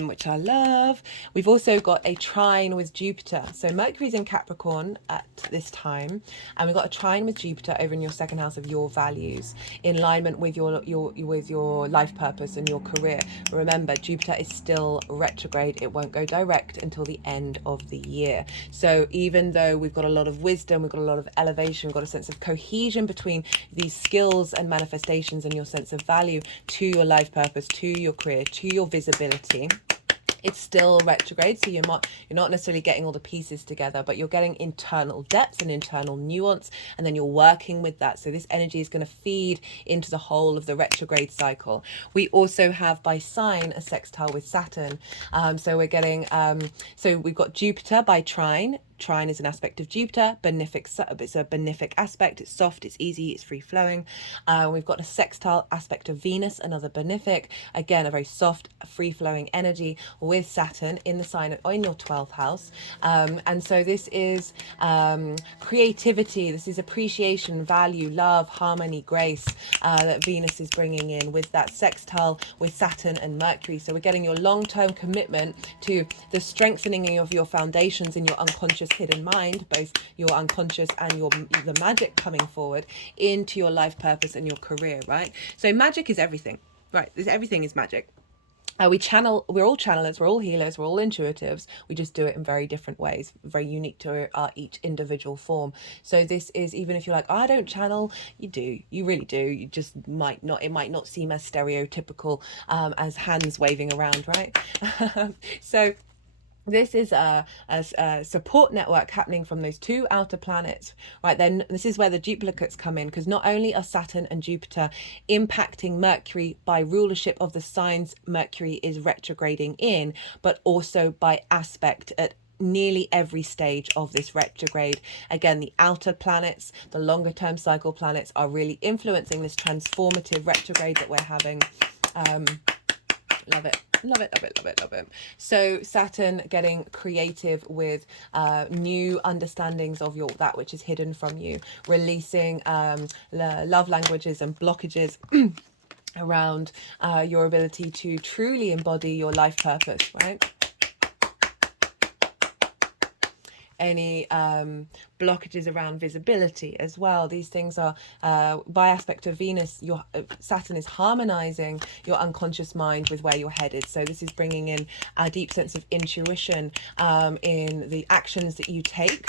Which I love. We've also got a trine with Jupiter. So Mercury's in Capricorn at this time, and we've got a trine with Jupiter over in your second house of your values, in alignment with your life purpose and your career. Remember, Jupiter is still retrograde. It won't go direct until the end of the year. So even though we've got a lot of wisdom, we've got a lot of elevation, we've got a sense of cohesion between these skills and manifestations and your sense of value to your life purpose, to your career, to your visibility, it's still retrograde. So you're not necessarily getting all the pieces together, but you're getting internal depth and internal nuance, and then you're working with that. So this energy is going to feed into the whole of the retrograde cycle. We also have by sign a sextile with Saturn. So we're getting, so we've got Jupiter by trine. Trine is an aspect of Jupiter, benefic, it's a benefic aspect, it's soft, it's easy, it's free flowing. We've got a sextile aspect of Venus, another benefic, again a very soft, free flowing energy with Saturn in the sign in your 12th house. And so this is creativity, this is appreciation, value, love, harmony, grace that Venus is bringing in with that sextile with Saturn and Mercury. So we're getting your long-term commitment to the strengthening of your foundations in your unconscious hidden mind, both your unconscious and the magic coming forward into your life purpose and your career, right? So magic is everything, right? Everything is magic. We're all channelers, we're all healers, we're all intuitives. We just do it in very different ways, very unique to our each individual form. So this is, even if you're like, oh, I don't channel, you do, you really do. You just it might not seem as stereotypical as hands waving around, right? So this is a support network happening from those two outer planets, right? Then this is where the duplicates come in, because not only are Saturn and Jupiter impacting Mercury by rulership of the signs Mercury is retrograding in, but also by aspect at nearly every stage of this retrograde. Again, the outer planets, the longer term cycle planets, are really influencing this transformative retrograde that we're having. Love it. Love it, love it, love it, love it. So Saturn getting creative with new understandings of that which is hidden from you, releasing love languages and blockages around your ability to truly embody your life purpose, right? Any blockages around visibility as well. These things are by aspect of Venus, your Saturn is harmonizing your unconscious mind with where you're headed. So this is bringing in a deep sense of intuition in the actions that you take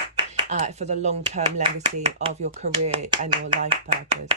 for the long-term legacy of your career and your life purpose.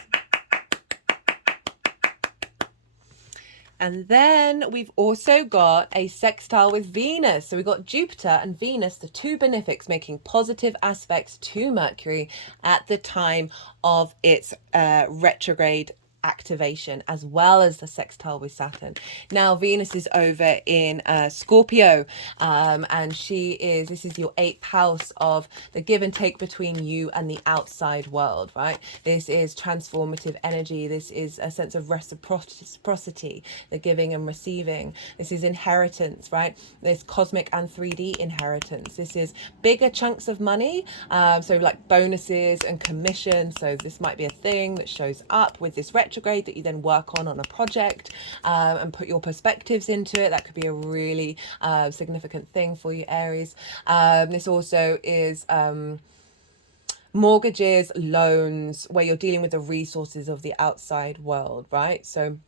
And then we've also got a sextile with Venus. So we've got Jupiter and Venus, the two benefics, making positive aspects to Mercury at the time of its retrograde activation, as well as the sextile with Saturn. Now Venus is over in Scorpio, and this is your 8th house of the give and take between you and the outside world, right? This is transformative energy. This is a sense of reciprocity, the giving and receiving. This is inheritance, right? This cosmic and 3D inheritance. This is bigger chunks of money, so like bonuses and commission. So this might be a thing that shows up with this retrograde that you then work on a project and put your perspectives into it. That could be a really significant thing for you, Aries. This also is mortgages, loans, where you're dealing with the resources of the outside world, right? So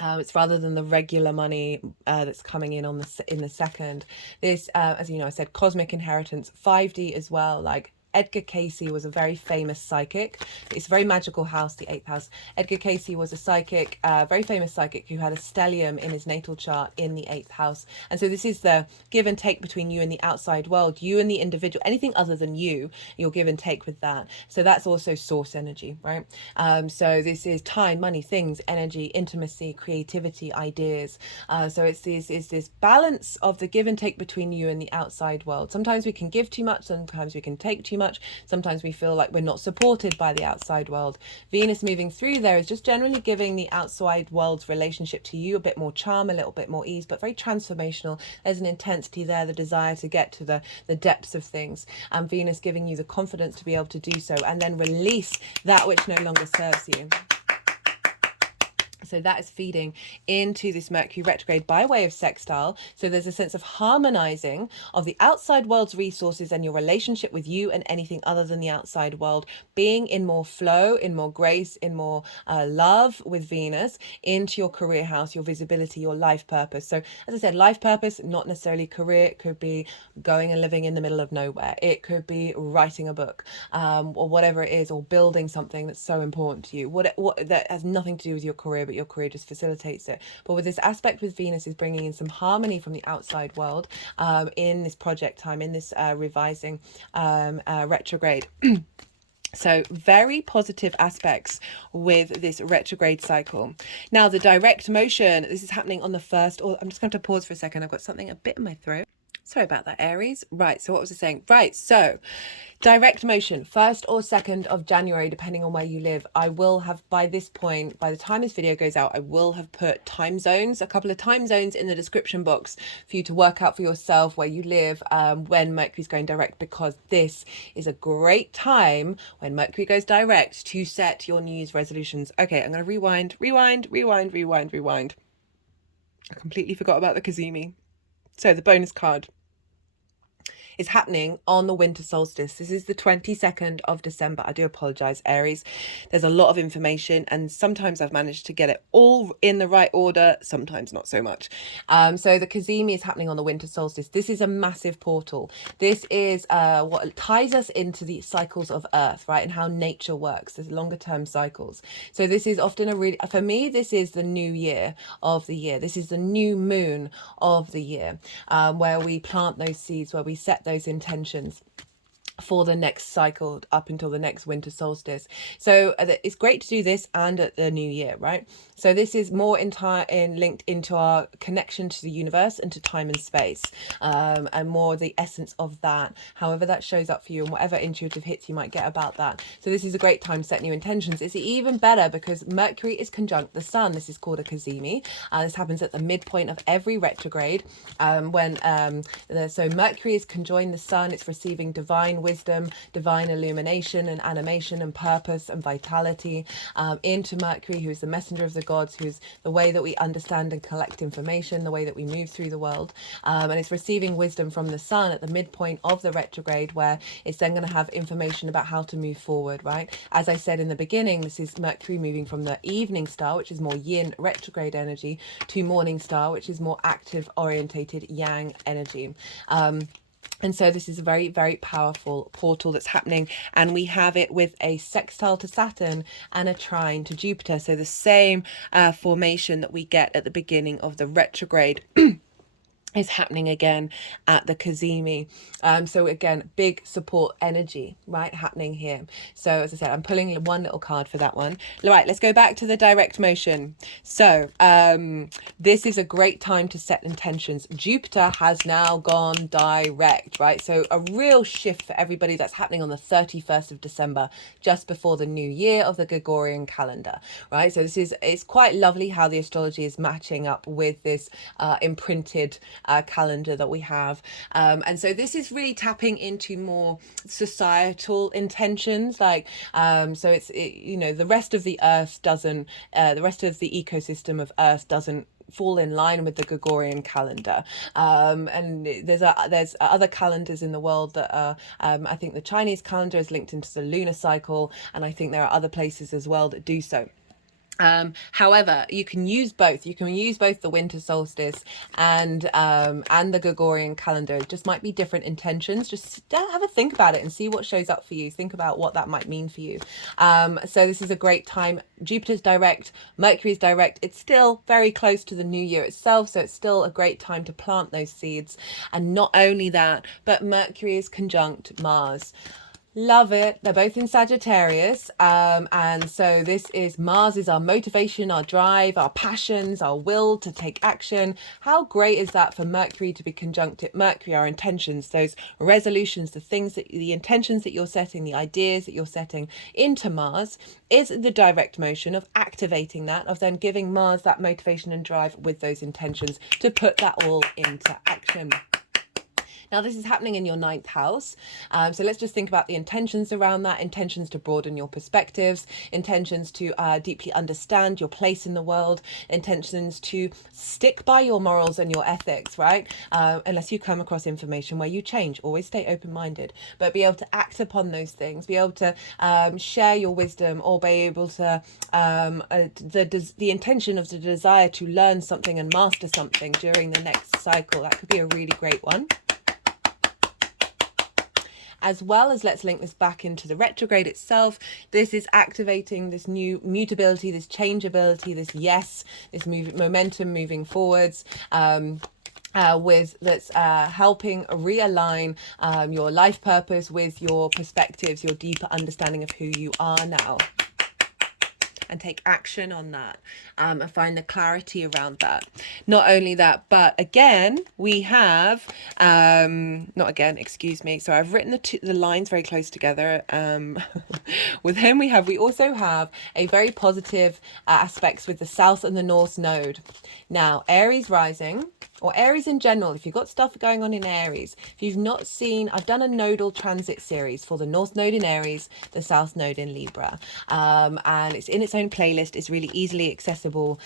it's rather than the regular money that's coming in in the second. This, as you know, I said cosmic inheritance, 5D as well, like Edgar Cayce was a very famous psychic. It's a very magical house, the 8th house. Edgar Cayce was a psychic, very famous psychic who had a stellium in his natal chart in the 8th house. And so this is the give and take between you and the outside world, you and the individual, anything other than you, you'll give and take with that. So that's also source energy, right? So this is time, money, things, energy, intimacy, creativity, ideas. So it's this balance of the give and take between you and the outside world. Sometimes we can give too much, sometimes we can take too much. Sometimes we feel like we're not supported by the outside world. Venus moving through there is just generally giving the outside world's relationship to you a bit more charm, a little bit more ease, but very transformational. There's an intensity there, the desire to get to the depths of things, and Venus giving you the confidence to be able to do so and then release that which no longer serves you. So that is feeding into this Mercury retrograde by way of sextile. So there's a sense of harmonizing of the outside world's resources and your relationship with you and anything other than the outside world, being in more flow, in more grace, in more love with Venus into your career house, your visibility, your life purpose. So as I said, life purpose, not necessarily career. It could be going and living in the middle of nowhere. It could be writing a book, or whatever it is, or building something that's so important to you. What that has nothing to do with your career, but your career just facilitates it. But with this aspect with Venus is bringing in some harmony from the outside world in this project time, in this revising retrograde. So very positive aspects with this retrograde cycle. Now the direct motion, this is happening on the 1st, or I'm just going to pause for a second. I've got something a bit in my throat. Sorry about that, Aries. Right, so what was I saying? Right, so direct motion, 1st or 2nd of January, depending on where you live. I will have, by this point, by the time this video goes out, I will have put time zones, a couple of time zones in the description box for you to work out for yourself where you live when Mercury's going direct, because this is a great time when Mercury goes direct to set your New Year's resolutions. Okay, I'm going to rewind. I completely forgot about the Kazumi. So the bonus card is happening on the winter solstice. This is the 22nd of December. I do apologize, Aries. There's a lot of information and sometimes I've managed to get it all in the right order, sometimes not so much. So the Kazumi is happening on the winter solstice. This is a massive portal. This is what ties us into the cycles of Earth, right? And how nature works. There's longer term cycles. So this is often a really, for me, this is the new year of the year. This is the new moon of the year, where we plant those seeds, where we set those intentions. for the next cycle up until the next winter solstice. So it's great to do this and at the new year, right? So this is more linked into our connection to the universe and to time and space, and more the essence of that, however that shows up for you and whatever intuitive hits you might get about that. So this is a great time to set new intentions. It's even better because Mercury is conjunct the sun. This is called a cazimi. This happens at the midpoint of every retrograde, so Mercury is conjoined the sun. It's receiving divine wisdom, divine illumination and animation and purpose and vitality into Mercury, who is the messenger of the gods, who's the way that we understand and collect information, the way that we move through the world. And it's receiving wisdom from the sun at the midpoint of the retrograde, where it's then going to have information about how to move forward, right? As I said in the beginning, this is Mercury moving from the evening star, which is more yin retrograde energy, to morning star, which is more active orientated yang energy. And so this is a very, very powerful portal that's happening. And we have it with a sextile to Saturn and a trine to Jupiter. So the same formation that we get at the beginning of the retrograde is happening again at the cazimi. So again, big support energy, right, happening here. So as I said, I'm pulling one little card for that one. Right, let's go back to the direct motion. So this is a great time to set intentions. Jupiter has now gone direct, right? So a real shift for everybody. That's happening on the 31st of December, just before the new year of the Gregorian calendar, right? So it's quite lovely how the astrology is matching up with this imprinted calendar that we have, and so this is really tapping into more societal intentions, like so the rest of the earth doesn't the rest of the ecosystem of earth doesn't fall in line with the Gregorian calendar, and there's other calendars in the world that are I think the Chinese calendar is linked into the lunar cycle, and I think there are other places as well that do so. However, you can use both. You can use both the winter solstice and the Gregorian calendar. It just might be different intentions. Just have a think about it and see what shows up for you. Think about what that might mean for you. So this is a great time. Jupiter's direct, Mercury's direct. It's still very close to the new year itself, so it's still a great time to plant those seeds. And not only that, but Mercury is conjunct Mars. Love it. They're both in Sagittarius. And so this is Mars is our motivation, our drive, our passions, our will to take action. How great is that for Mercury to be conjunct at Mercury, our intentions, those resolutions, the intentions that you're setting, the ideas that you're setting into Mars is the direct motion of activating that, of then giving Mars that motivation and drive with those intentions to put that all into action. Now, this is happening in your 9th house. So let's just think about the intentions around that, intentions to broaden your perspectives, intentions to deeply understand your place in the world, intentions to stick by your morals and your ethics, right? Unless you come across information where you change, always stay open-minded, but be able to act upon those things, be able to share your wisdom, or be able to, the intention of the desire to learn something and master something during the next cycle. That could be a really great one. As well as, let's link this back into the retrograde itself. This is activating this new mutability, this changeability, this momentum moving forwards. That's helping realign your life purpose with your perspectives, your deeper understanding of who you are now. And take action on that, and find the clarity around that. Not only that, but again, we have, not again, excuse me. So I've written the lines very close together. With him, we also have a very positive aspects with the South and the North node. Now, Aries rising, or Aries in general, if you've got stuff going on in Aries, if you've not seen, I've done a nodal transit series for the North node in Aries, the South node in Libra, and it's in its own playlist. It's really easily accessible.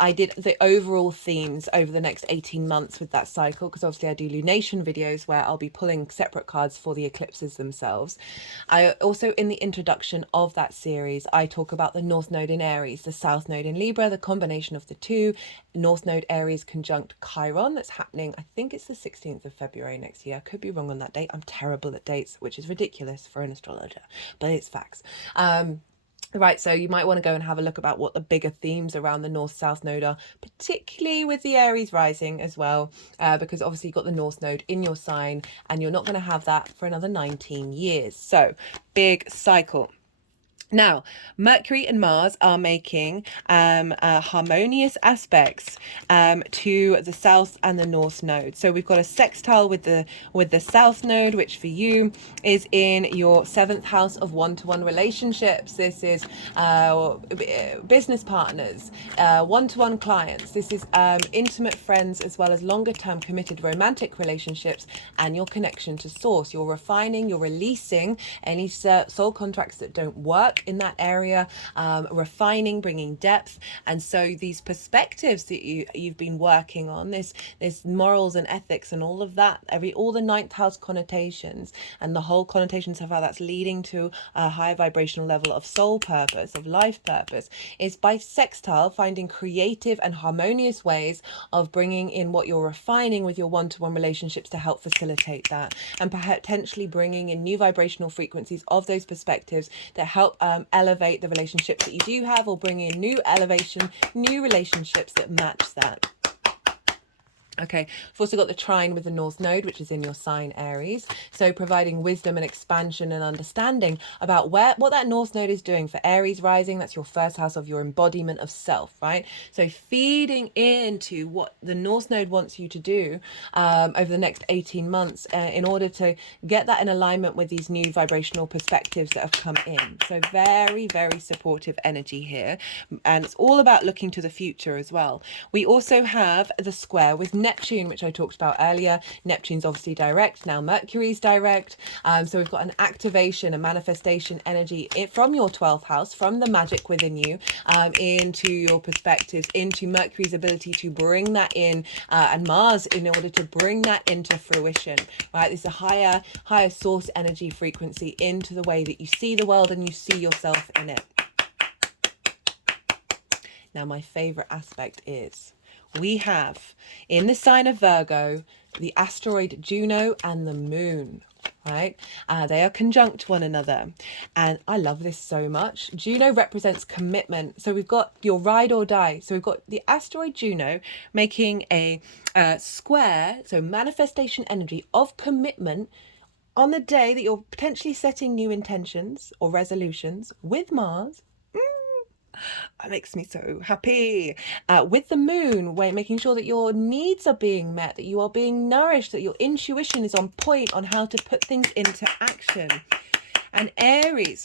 I did the overall themes over the next 18 months with that cycle, because obviously I do lunation videos where I'll be pulling separate cards for the eclipses themselves. I also, in the introduction of that series, I talk about the North node in Aries, the South node in Libra, the combination of the two, North node Aries conjunct Chiron. That's happening, I think it's the 16th of February next year. I could be wrong on that date. I'm terrible at dates, which is ridiculous for an astrologer, but it's facts. Right, so you might want to go and have a look about what the bigger themes around the North-South node are, particularly with the Aries rising as well, because obviously you've got the North node in your sign and you're not going to have that for another 19 years. So big cycle. Now, Mercury and Mars are making harmonious aspects to the South and the North node. So we've got a sextile with the South node, which for you is in your 7th house of one-to-one relationships. This is business partners, one-to-one clients. This is intimate friends, as well as longer-term committed romantic relationships, and your connection to source. You're refining, you're releasing any soul contracts that don't work in that area, refining, bringing depth. And so these perspectives that you've been working on, this morals and ethics and all of that, all the 9th house connotations and the whole connotations of how that's leading to a higher vibrational level of soul purpose, of life purpose, is by sextile finding creative and harmonious ways of bringing in what you're refining with your one-to-one relationships to help facilitate that, and potentially bringing in new vibrational frequencies of those perspectives that help elevate the relationships that you do have, or bring in new elevation, new relationships that match that. Okay, we've also got the trine with the North node, which is in your sign Aries. So providing wisdom and expansion and understanding about what that North node is doing for Aries rising. That's your 1st house of your embodiment of self, right? So feeding into what the North node wants you to do over the next 18 months in order to get that in alignment with these new vibrational perspectives that have come in. So very, very supportive energy here. And it's all about looking to the future as well. We also have the square with Neptune, which I talked about earlier. Neptune's obviously direct, now Mercury's direct. So we've got an activation, a manifestation energy from your 12th house, from the magic within you, into your perspectives, into Mercury's ability to bring that in, and Mars in order to bring that into fruition, right? This is a higher source energy frequency into the way that you see the world and you see yourself in it. Now, my favorite aspect is we have in the sign of Virgo the asteroid Juno and the moon, right? They are conjunct one another, and I love this so much. Juno represents commitment, so we've got your ride or die. So we've got the asteroid Juno making a square, so manifestation energy of commitment on the day that you're potentially setting new intentions or resolutions with Mars. That makes me so happy. With the moon, making sure that your needs are being met, that you are being nourished, that your intuition is on point on how to put things into action. And Aries,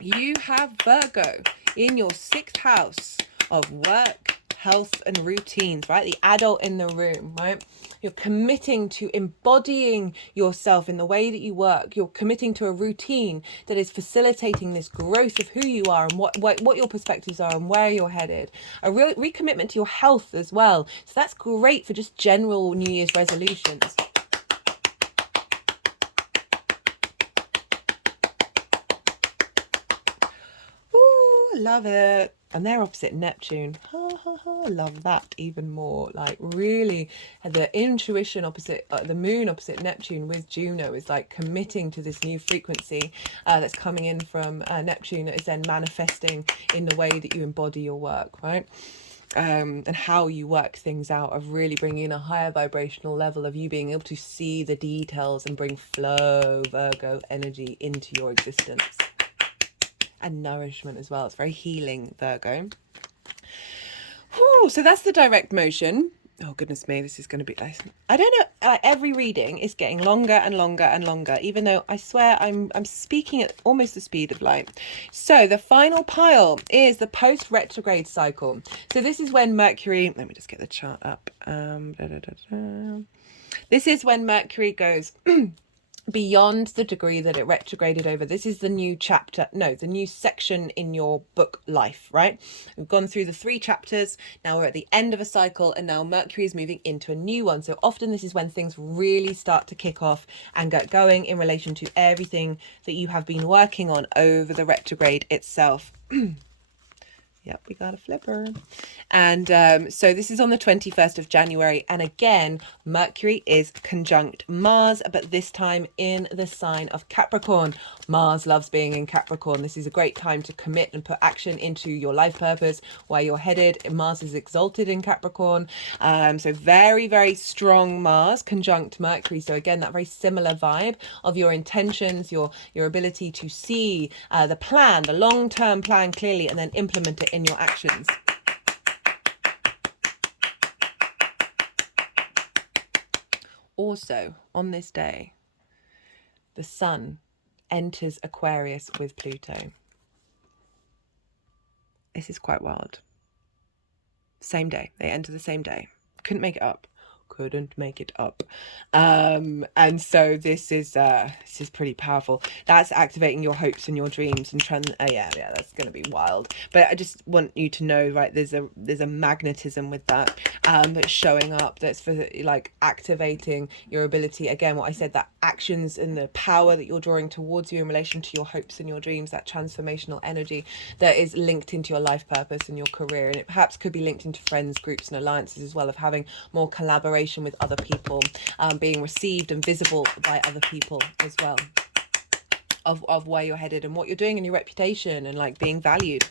you have Virgo in your 6th house of work, health and routines, right? The adult in the room, right? You're committing to embodying yourself in the way that you work. You're committing to a routine that is facilitating this growth of who you are and what your perspectives are and where you're headed. A real recommitment to your health as well. So that's great for just general New Year's resolutions. Ooh, love it. And they're opposite Neptune. Love that even more. Like, really, the intuition opposite the moon opposite Neptune with Juno is like committing to this new frequency that's coming in from Neptune, that is then manifesting in the way that you embody your work, right? And how you work things out, of really bringing in a higher vibrational level of you being able to see the details and bring flow, Virgo energy into your existence. And nourishment as well. It's very healing, Virgo. Whew, so that's the direct motion. Oh, goodness me, this is going to be... I don't know, every reading is getting longer and longer and longer, even though I swear I'm speaking at almost the speed of light. So the final pile is the post-retrograde cycle. So this is when Mercury... Let me just get the chart up. This is when Mercury goes... beyond the degree that it retrograded over. This is the new chapter, no, the new section in your book life, right? We've gone through the 3 chapters. Now we're at the end of a cycle, and now Mercury is moving into a new one. So often this is when things really start to kick off and get going in relation to everything that you have been working on over the retrograde itself. Yep, we got a flipper. And so this is on the 21st of January. And again, Mercury is conjunct Mars, but this time in the sign of Capricorn. Mars loves being in Capricorn. This is a great time to commit and put action into your life purpose, where you're headed. Mars is exalted in Capricorn. So very, very strong Mars conjunct Mercury. So again, that very similar vibe of your intentions, your ability to see the plan, the long-term plan clearly, and then implement it in your actions. Also, on this day, the sun enters Aquarius with Pluto. This is quite wild. Same day. They enter the same day. Couldn't make it up. Couldn't make it up. And so this is pretty powerful. That's activating your hopes and your dreams and yeah, that's gonna be wild. But I just want you to know, right, there's a magnetism with that that's showing up, that's for like activating your ability. Again, what I said, that actions and the power that you're drawing towards you in relation to your hopes and your dreams, that transformational energy that is linked into your life purpose and your career. And it perhaps could be linked into friends, groups and alliances as well, of having more collaboration with other people, being received and visible by other people as well, of where you're headed and what you're doing and your reputation and like being valued,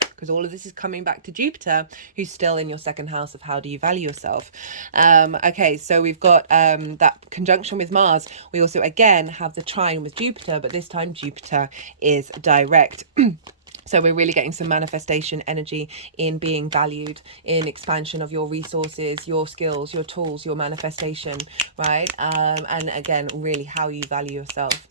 because all of this is coming back to Jupiter, who's still in your second house of how do you value yourself. Okay, so we've got that conjunction with Mars. We also again have the trine with Jupiter, but this time Jupiter is direct. So we're really getting some manifestation energy in being valued, in expansion of your resources, your skills, your tools, your manifestation, right? And again, really how you value yourself.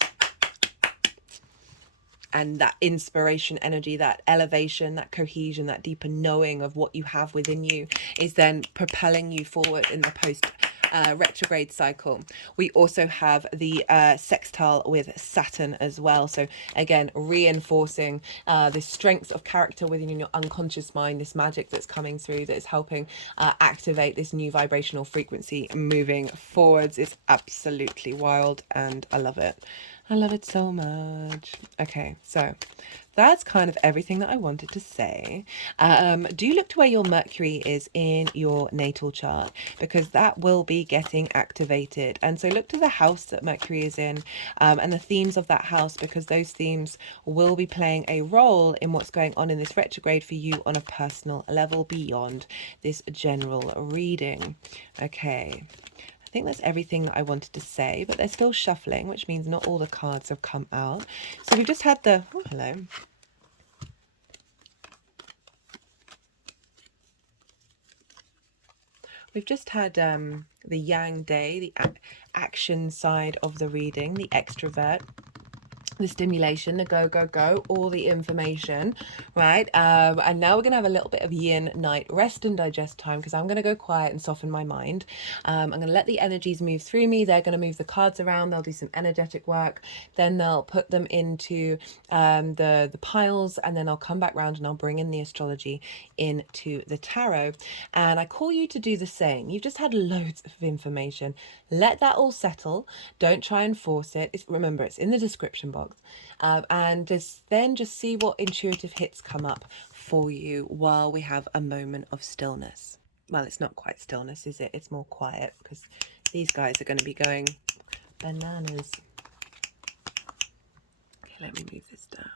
And that inspiration energy, that elevation, that cohesion, that deeper knowing of what you have within you is then propelling you forward in the post retrograde cycle. We also have the sextile with Saturn as well. So again, reinforcing this strength of character within your unconscious mind, this magic that's coming through that is helping activate this new vibrational frequency moving forwards. It's absolutely wild and I love it. I love it so much. Okay, so that's kind of everything that I wanted to say. Do look to where your Mercury is in your natal chart, because that will be getting activated. And so look to the house that Mercury is in, and the themes of that house, because those themes will be playing a role in what's going on in this retrograde for you on a personal level beyond this general reading. Okay. I think that's everything that I wanted to say, but they're still shuffling, which means not all the cards have come out. So we've just had the, oh, hello. We've just had the yang day, the action side of the reading, the extrovert, the stimulation, the go, all the information, right? And now we're going to have a little bit of yin night rest and digest time, because I'm going to go quiet and soften my mind. I'm going to let the energies move through me. They're going to move the cards around. They'll do some energetic work. Then they'll put them into the piles, and then I'll come back round and I'll bring in the astrology into the tarot. And I call you to do the same. You've just had loads of information. Let that all settle. Don't try and force it. Remember, it's in the description box. And just see what intuitive hits come up for you while we have a moment of stillness. Well, it's not quite stillness, is it? It's more quiet, because these guys are going to be going bananas. Okay, let me move this down.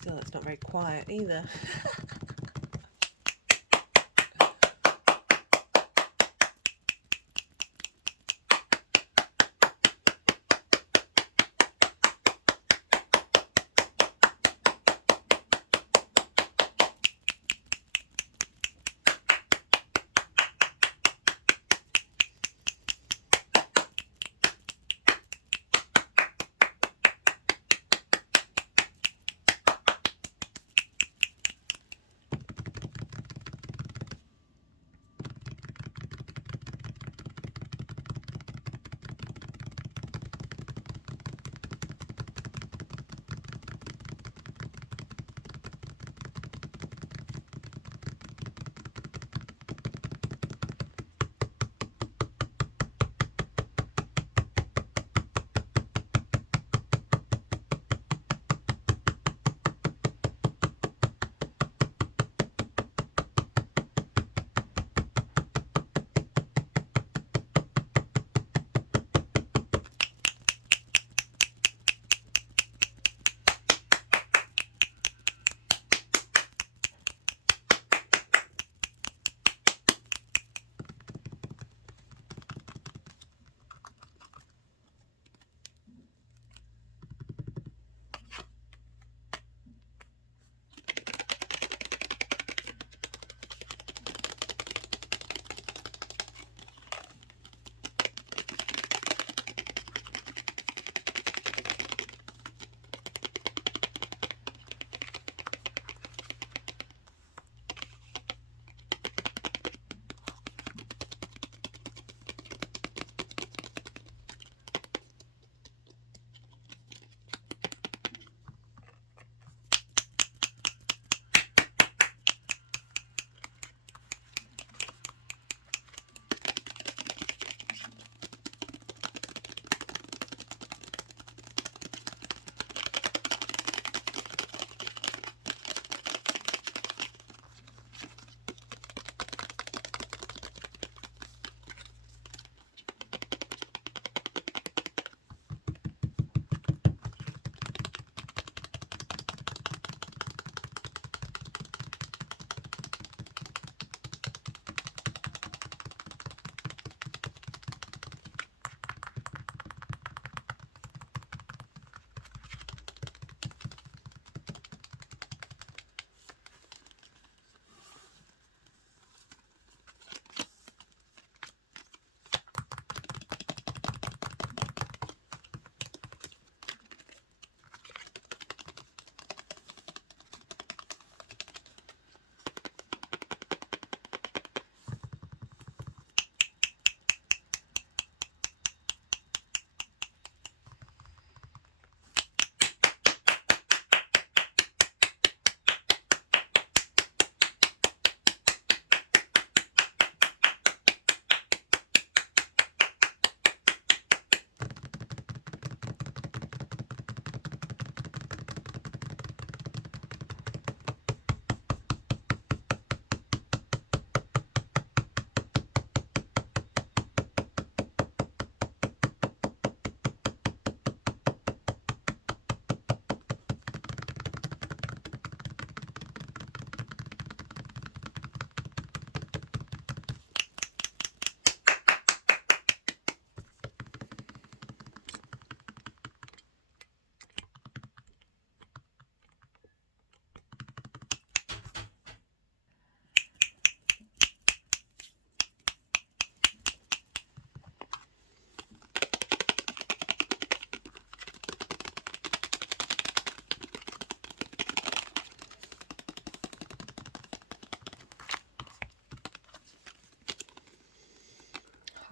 Still, it's not very quiet either.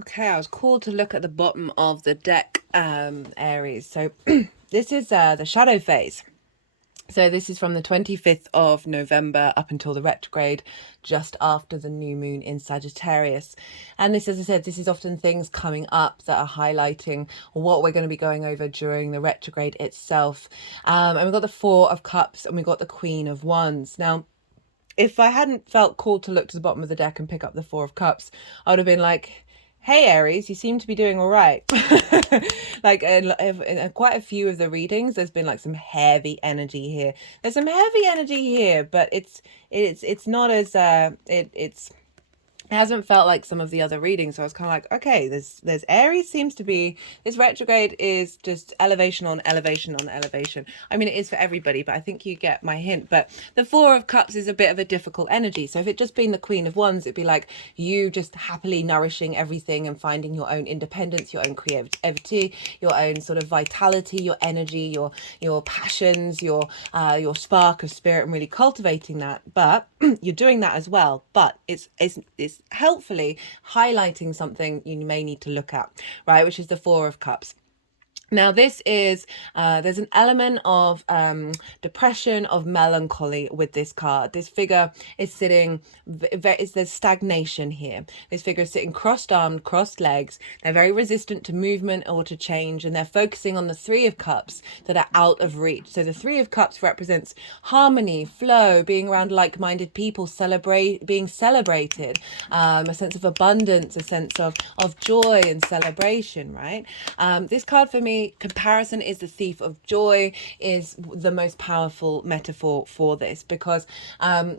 Okay, I was called to look at the bottom of the deck, Aries. So this is the shadow phase. So this is from the 25th of November up until the retrograde, just after the new moon in Sagittarius. And this, as I said, this is often things coming up that are highlighting what we're going to be going over during the retrograde itself. And we've got the Four of Cups and we've got the Queen of Wands. Now, if I hadn't felt called to look to the bottom of the deck and pick up the Four of Cups, I would have been like, hey Aries, you seem to be doing all right. Like in quite a few of the readings, there's been like some heavy energy here. There's some heavy energy here, but it's not as it hasn't felt like some of the other readings. So I was kind of like, okay, there's Aries seems to be, this retrograde is just elevation on elevation on elevation. I mean, it is for everybody, but I think you get my hint. But the Four of Cups is a bit of a difficult energy. So if it just been the Queen of Wands, it'd be like you just happily nourishing everything and finding your own independence, your own creativity, your own sort of vitality, your energy, your passions, your spark of spirit, and really cultivating that. But you're doing that as well. But it's helpfully highlighting something you may need to look at, right, which is the Four of Cups. Now this is, there's an element of depression, of melancholy with this card. This figure is sitting, there's stagnation here. This figure is sitting crossed-armed, crossed legs. They're very resistant to movement or to change, and they're focusing on the Three of Cups that are out of reach. So the Three of Cups represents harmony, flow, being around like-minded people, being celebrated, a sense of abundance, a sense of joy and celebration, right? This card for me, comparison is the thief of joy, is the most powerful metaphor for this, because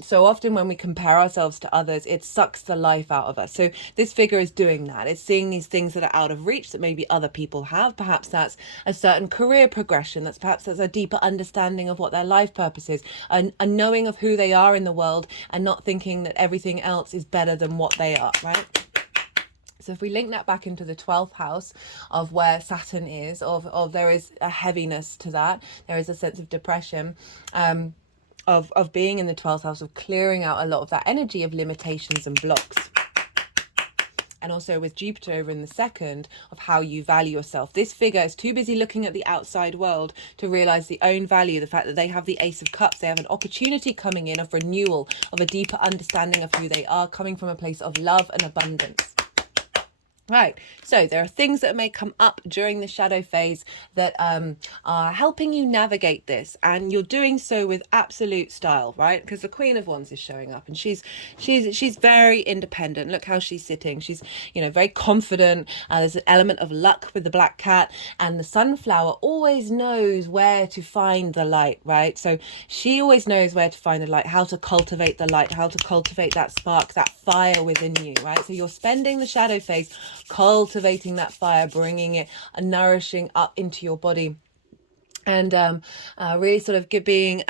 so often when we compare ourselves to others, it sucks the life out of us. So this figure is doing that. It's seeing these things that are out of reach that maybe other people have. Perhaps that's a certain career progression. Perhaps that's a deeper understanding of what their life purpose is, a knowing of who they are in the world, and not thinking that everything else is better than what they are, right? So if we link that back into the 12th house of where Saturn is, of there is a heaviness to that. There is a sense of depression, of being in the 12th house, of clearing out a lot of that energy of limitations and blocks. And also with Jupiter over in the second, of how you value yourself. This figure is too busy looking at the outside world to realize the own value, the fact that they have the Ace of Cups. They have an opportunity coming in of renewal, of a deeper understanding of who they are, coming from a place of love and abundance. Right, so there are things that may come up during the shadow phase that are helping you navigate this, and you're doing so with absolute style, right? Because the Queen of Wands is showing up, and she's very independent. Look how she's sitting. She's, you know, very confident. There's an element of luck with the black cat, and the sunflower always knows where to find the light, right? So she always knows where to find the light, how to cultivate the light, how to cultivate that spark, that fire within you, right? So you're spending the shadow phase cultivating that fire, bringing it and nourishing up into your body. And really sort of being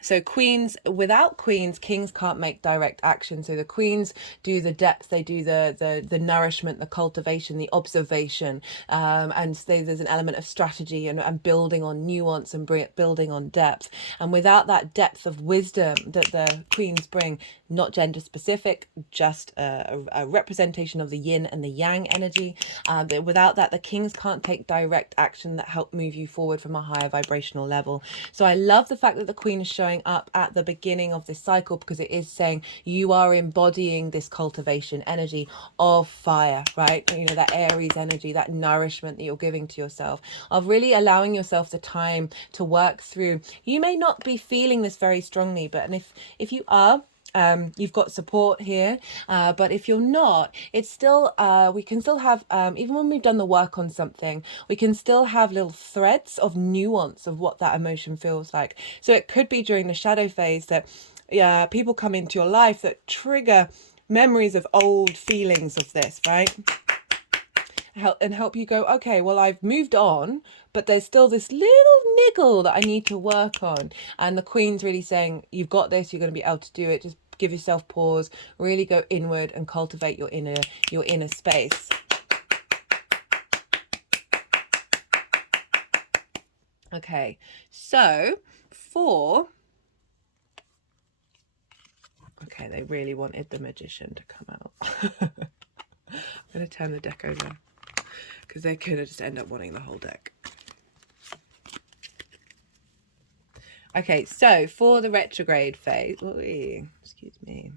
so queens, without queens, kings can't make direct action. So the queens do the depth, they do the nourishment, the cultivation, the observation, and so there's an element of strategy and building on nuance and building on depth. And without that depth of wisdom that the queens bring, not gender specific, just a representation of the yin and the yang energy, but without that, the kings can't take direct action that help move you forward from a higher vibrational level. So I love the fact that the Queen is showing up at the beginning of this cycle, because it is saying you are embodying this cultivation energy of fire, right? You know, that Aries energy, that nourishment that you're giving to yourself, of really allowing yourself the time to work through. You may not be feeling this very strongly, but if you are, you've got support here, but if you're not, it's still we can still have, even when we've done the work on something, we can still have little threads of nuance of what that emotion feels like. So it could be during the shadow phase that people come into your life that trigger memories of old feelings of this, right? Help you go, okay, well, I've moved on, but there's still this little niggle that I need to work on. And the Queen's really saying, you've got this, you're going to be able to do it. Just give yourself pause, really go inward and cultivate your inner space. Okay, so okay, they really wanted the Magician to come out. I'm going to turn the deck over because they're going to just end up wanting the whole deck. Okay, so for the retrograde phase, excuse me.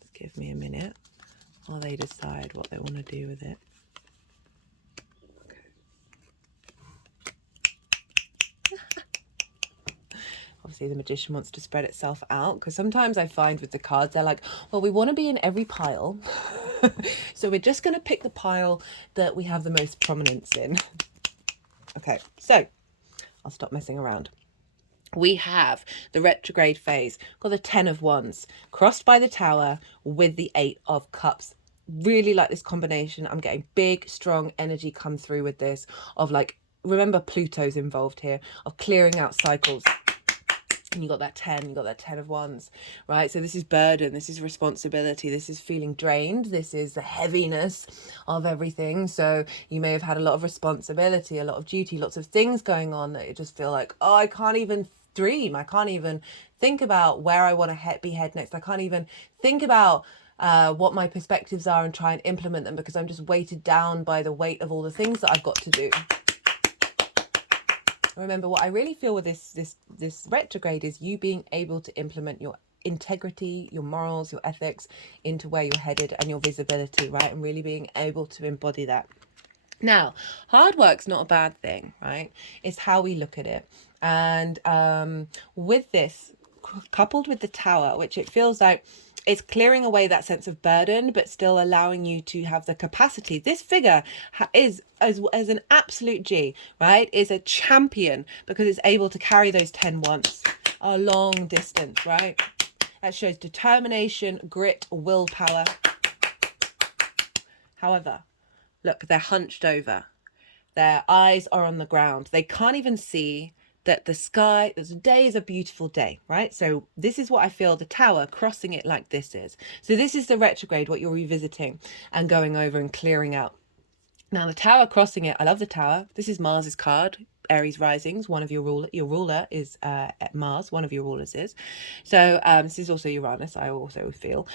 Just give me a minute while they decide what they want to do with it. Obviously the magician wants to spread itself out, because sometimes I find with the cards they're like, well, we want to be in every pile. So we're just going to pick the pile that we have the most prominence in. Okay, so I'll stop messing around. We have the retrograde phase, got the 10 of Wands, crossed by the Tower with the 8 of Cups. Really like this combination. I'm getting big, strong energy come through with this, of like, remember Pluto's involved here, of clearing out cycles. And you got that 10 of Wands, right? So this is burden, this is responsibility, this is feeling drained, this is the heaviness of everything. So you may have had a lot of responsibility, a lot of duty, lots of things going on that you just feel like, oh, I can't even dream, I can't even think about where I want to be head next, I can't even think about what my perspectives are and try and implement them, because I'm just weighted down by the weight of all the things that I've got to do. Remember, what I really feel with this retrograde is you being able to implement your integrity, your morals, your ethics into where you're headed, and your visibility, right? And really being able to embody that. Now, hard work's not a bad thing, right? It's how we look at it. And with this, coupled with the Tower, which it feels like it's clearing away that sense of burden, but still allowing you to have the capacity. This figure is, as an absolute G, right, is a champion, because it's able to carry those 10 Wands a long distance, right? That shows determination, grit, willpower. However, look, they're hunched over. Their eyes are on the ground. They can't even see that the day is a beautiful day, right? So this is what I feel the Tower crossing it like this is. So this is the retrograde, what you're revisiting and going over and clearing out. Now the Tower crossing it, I love the Tower. This is Mars's card. Aries risings, one of your ruler is Mars, one of your rulers is. So this is also Uranus, I also feel.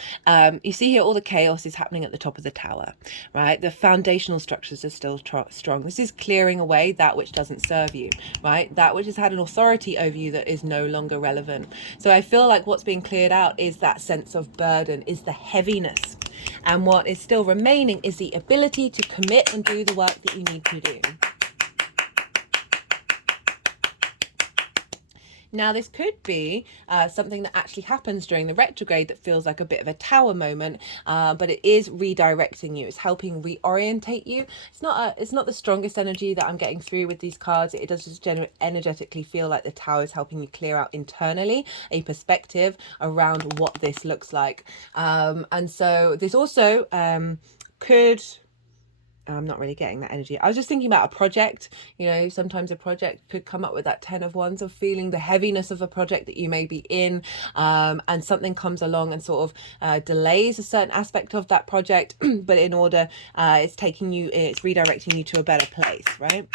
You see here all the chaos is happening at the top of the Tower, right? The foundational structures are still strong. This is clearing away that which doesn't serve you, right? That which has had an authority over you that is no longer relevant. So I feel like what's being cleared out is that sense of burden, is the heaviness. And what is still remaining is the ability to commit and do the work that you need to do. Now, this could be something that actually happens during the retrograde that feels like a bit of a Tower moment, but it is redirecting you. It's helping reorientate you. It's not the strongest energy that I'm getting through with these cards. It does just energetically feel like the Tower is helping you clear out internally a perspective around what this looks like. And so this also could... I'm not really getting that energy. I was just thinking about a project. You know, sometimes a project could come up with that 10 of Wands, of feeling the heaviness of a project that you may be in, and something comes along and sort of delays a certain aspect of that project, but in order, it's redirecting you to a better place, right?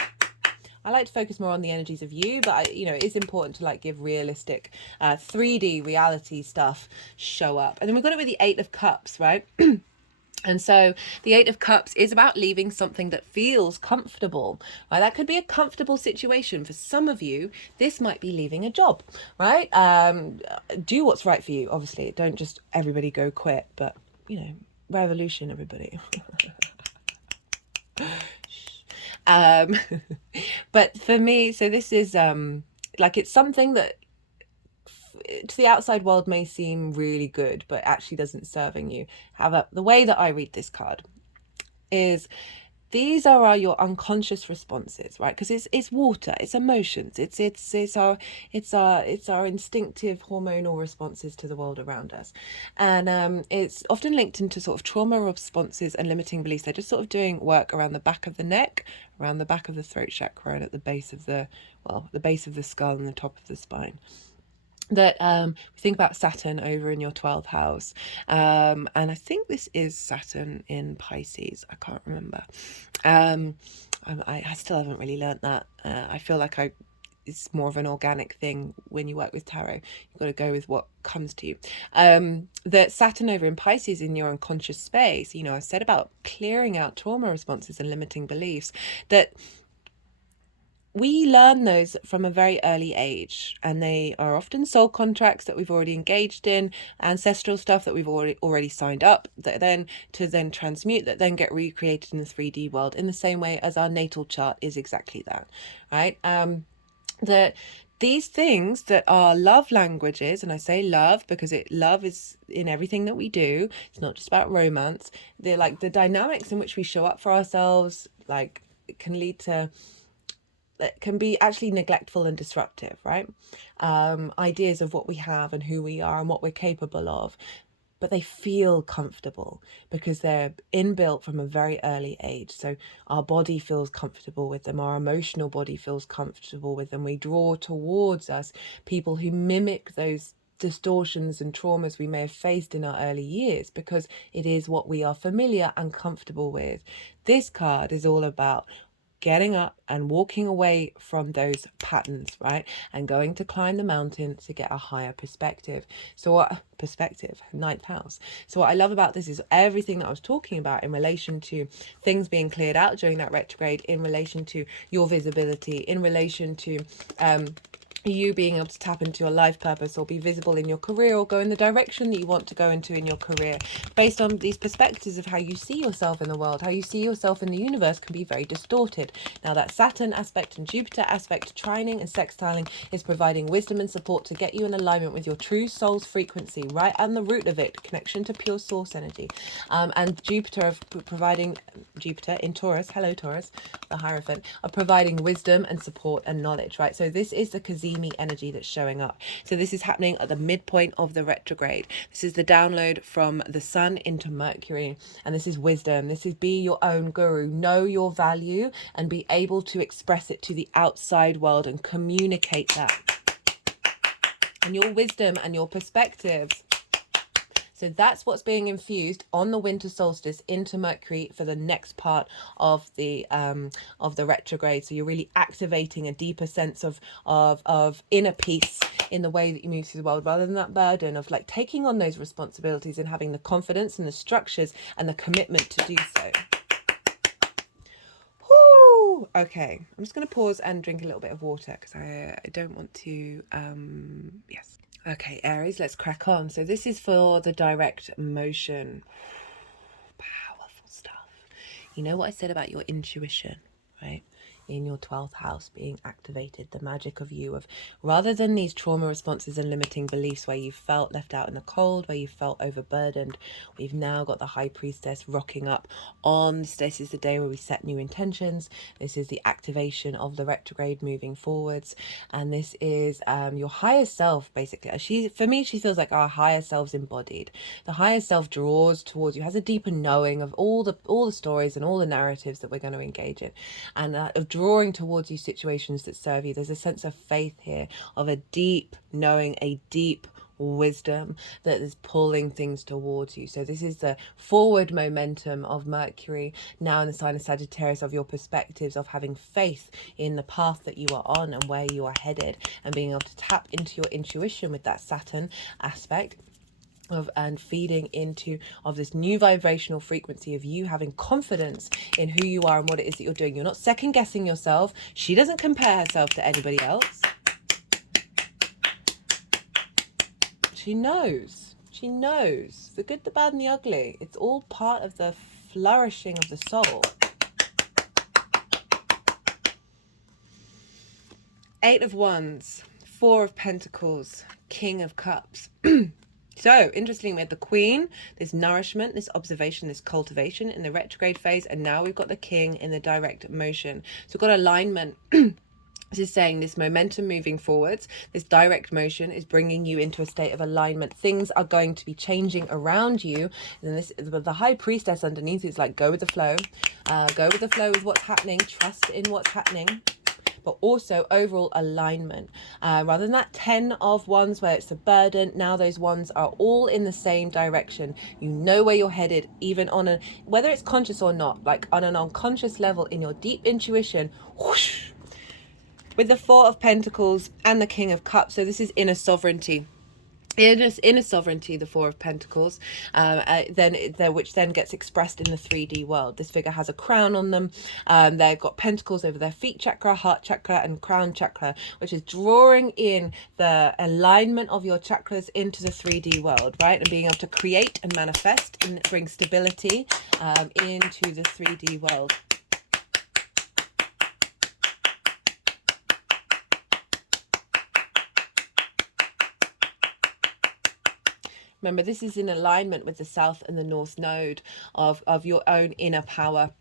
I like to focus more on the energies of you, but it is important to like give realistic 3D reality stuff show up. And then we've got it with the 8 of Cups, right? And so the 8 of Cups is about leaving something that feels comfortable, right? That could be a comfortable situation. For some of you, this might be leaving a job, right? Do what's right for you. Obviously, don't just everybody go quit, but, revolution, everybody. But for me, so this is it's something that to the outside world may seem really good, but actually doesn't serving you. However, the way that I read this card is these are your unconscious responses, right? Because it's water, it's emotions, it's our instinctive hormonal responses to the world around us, and it's often linked into sort of trauma responses and limiting beliefs. They're just sort of doing work around the back of the neck, around the back of the throat chakra, and at the base of the base of the skull and the top of the spine. That we think about Saturn over in your 12th house, and I think this is Saturn in Pisces. I can't remember. I still haven't really learnt that. I feel like it's more of an organic thing when you work with tarot. You've got to go with what comes to you. That Saturn over in Pisces in your unconscious space, you know, I said about clearing out trauma responses and limiting beliefs, that we learn those from a very early age, and they are often soul contracts that we've already engaged in, ancestral stuff that we've already signed up, that then transmute, that then get recreated in the 3D world in the same way as our natal chart is exactly that, right? That these things that are love languages, and I say love because love is in everything that we do, it's not just about romance. They're like the dynamics in which we show up for ourselves, like it can lead to, that can be actually neglectful and disruptive, right? Ideas of what we have and who we are and what we're capable of, but they feel comfortable because they're inbuilt from a very early age. So our body feels comfortable with them, our emotional body feels comfortable with them. We draw towards us people who mimic those distortions and traumas we may have faced in our early years because it is what we are familiar and comfortable with. This card is all about getting up and walking away from those patterns, right? And going to climb the mountain to get a higher perspective. So what perspective, 9th house. So what I love about this is everything that I was talking about in relation to things being cleared out during that retrograde, in relation to your visibility, in relation to you being able to tap into your life purpose or be visible in your career or go in the direction that you want to go into in your career based on these perspectives of how you see yourself in the world, how you see yourself in the universe can be very distorted. Now that Saturn aspect and Jupiter aspect, trining and sextiling, is providing wisdom and support to get you in alignment with your true soul's frequency, right? And the root of it, connection to pure source energy. And Jupiter providing, Jupiter in Taurus, hello Taurus, the Hierophant, are providing wisdom and support and knowledge, right? So this is the Kazemi energy that's showing up. So this is happening at the midpoint of the retrograde. This is the download from the sun into Mercury, and this is wisdom. This is be your own guru, know your value and be able to express it to the outside world and communicate that and your wisdom and your perspectives. So that's what's being infused on the winter solstice into Mercury for the next part of the retrograde. So you're really activating a deeper sense of inner peace in the way that you move through the world, rather than that burden of like taking on those responsibilities and having the confidence and the structures and the commitment to do so. Whoo! Okay, I'm just going to pause and drink a little bit of water because I don't want to, yes. Okay, Aries, let's crack on. So this is for the direct motion. Powerful stuff. You know what I said about your intuition, right? In your 12th house being activated, the magic of you, of rather than these trauma responses and limiting beliefs where you felt left out in the cold, where you felt overburdened, we've now got the High Priestess rocking up on this is the day where we set new intentions. This is the activation of the retrograde moving forwards, and this is your higher self basically. For me, she feels like our higher selves embodied. The higher self draws towards you, has a deeper knowing of all the stories and all the narratives that we're going to engage in, and of drawing towards you situations that serve you. There's a sense of faith here, of a deep knowing, a deep wisdom that is pulling things towards you. So this is the forward momentum of Mercury now in the sign of Sagittarius, of your perspectives, of having faith in the path that you are on and where you are headed, and being able to tap into your intuition with that Saturn aspect and feeding into this new vibrational frequency of you having confidence in who you are and what it is that you're doing. You're not second guessing yourself. She doesn't compare herself to anybody else. She knows the good, the bad and the ugly. It's all part of the flourishing of the soul. 8 of Wands, 4 of Pentacles, King of Cups. So, interestingly, we had the Queen, this nourishment, this observation, this cultivation in the retrograde phase, and now we've got the King in the direct motion. So we've got alignment. This is saying this momentum moving forwards, this direct motion is bringing you into a state of alignment. Things are going to be changing around you. And this, the High Priestess underneath is like, go with the flow. Go with the flow with what's happening. Trust in what's happening. But also overall alignment. Rather than that 10 of Wands where it's a burden, now those ones are all in the same direction. You know where you're headed, even on whether it's conscious or not, like on an unconscious level in your deep intuition, whoosh, with the Four of Pentacles and the King of Cups. So this is inner sovereignty. Inner sovereignty, the Four of Pentacles, which then gets expressed in the 3D world. This figure has a crown on them. They've got pentacles over their feet chakra, heart chakra, and crown chakra, which is drawing in the alignment of your chakras into the 3D world, right? And being able to create and manifest and bring stability into the 3D world. Remember, this is in alignment with the South and the North node of your own inner power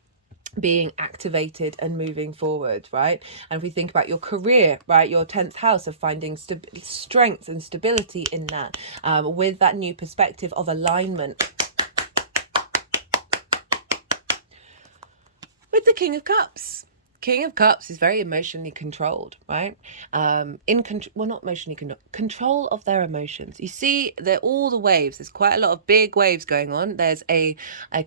being activated and moving forward, right? And if we think about your career, right, your 10th house of finding strength and stability in that, with that new perspective of alignment. With the King of Cups. King of Cups is very emotionally controlled, right? Well, not emotionally control of their emotions. You see, they're all the waves. There's quite a lot of big waves going on. There's a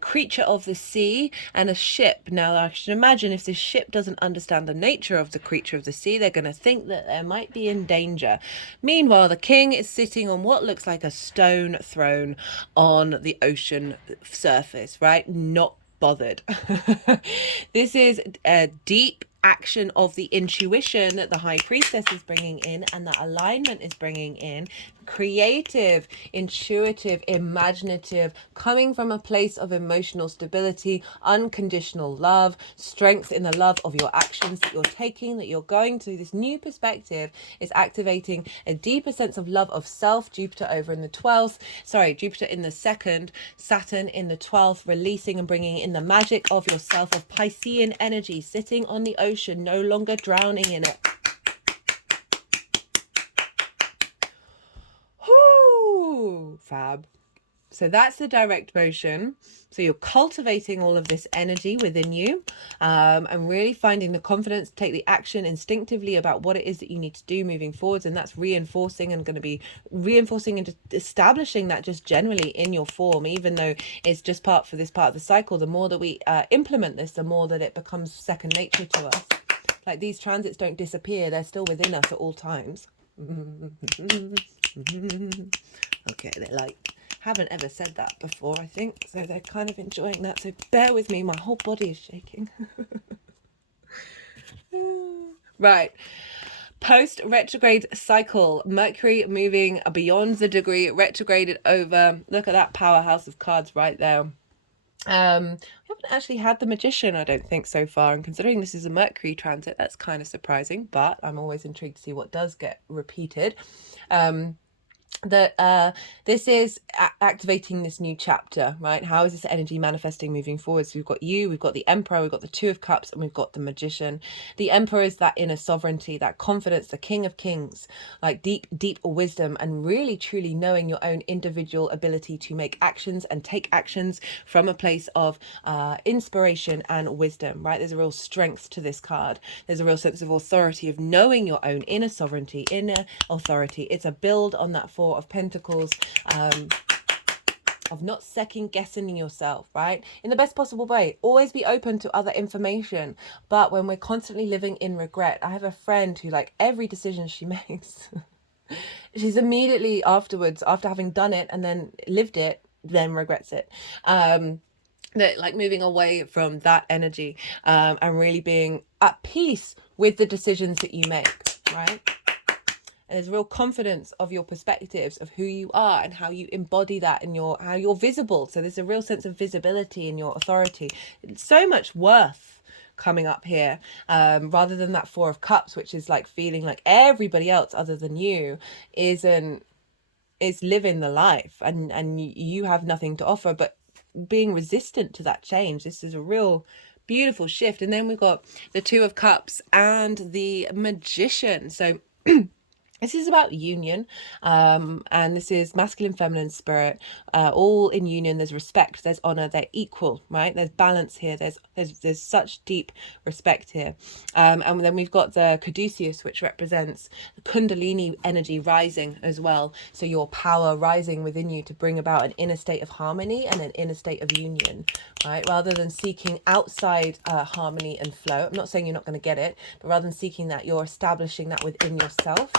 creature of the sea and a ship. Now, I should imagine if this ship doesn't understand the nature of the creature of the sea, they're going to think that they might be in danger. Meanwhile, the king is sitting on what looks like a stone throne on the ocean surface, right? Not bothered. This is a deep action of the intuition that the High Priestess is bringing in, and that alignment is bringing in. Creative, intuitive, imaginative, coming from a place of emotional stability, unconditional love, strength in the love of your actions that you're taking, that you're going to. This new perspective is activating a deeper sense of love of self. Jupiter over in the 12th, Jupiter in the 2nd, Saturn in the 12th, releasing and bringing in the magic of yourself, of Piscean energy, sitting on the ocean, no longer drowning in it. Fab. So that's the direct motion. So you're cultivating all of this energy within you, and really finding the confidence to take the action instinctively about what it is that you need to do moving forwards. And that's reinforcing and going to be reinforcing and establishing that just generally in your form, even though it's just for this part of the cycle. The more that we implement this, the more that it becomes second nature to us. Like, these transits don't disappear. They're still within us at all times. Okay, they haven't ever said that before, I think, so they're kind of enjoying that, so bear with me, my whole body is shaking. Right, post retrograde cycle, Mercury moving beyond the degree, retrograded over. Look at that powerhouse of cards right there. We haven't actually had the Magician, I don't think, so far, and considering this is a Mercury transit, that's kind of surprising, but I'm always intrigued to see what does get repeated. That this is activating this new chapter, right? How is this energy manifesting moving forward? So we've got we've got the Emperor, we've got the Two of Cups, and we've got the Magician. The Emperor is that inner sovereignty, that confidence, the King of Kings, like deep wisdom, and really truly knowing your own individual ability to make actions and take actions from a place of inspiration and wisdom, right? There's a real strength to this card. There's a real sense of authority, of knowing your own inner sovereignty, inner authority. It's a build on that Four of Pentacles, of not second guessing yourself, right? In the best possible way. Always be open to other information. But when we're constantly living in regret, I have a friend who, like, every decision she makes, she's immediately afterwards, after having done it and then lived it, then regrets it. That, like, moving away from that energy, and really being at peace with the decisions that you make, right? And there's real confidence of your perspectives of who you are and how you embody that in how you're visible. So there's a real sense of visibility in your authority. It's so much worth coming up here, rather than that Four of Cups, which is like feeling like everybody else other than you is living the life, and you have nothing to offer, but being resistant to that change. This is a real beautiful shift. And then we've got the Two of Cups and the Magician. So This is about union, and this is masculine, feminine, spirit, all in union. There's respect, there's honor, they're equal, right? There's balance here. There's such deep respect here, and then we've got the caduceus, which represents the kundalini energy rising as well. So your power rising within you to bring about an inner state of harmony and an inner state of union, right? Rather than seeking outside harmony and flow. I'm not saying you're not going to get it, but rather than seeking that, you're establishing that within yourself.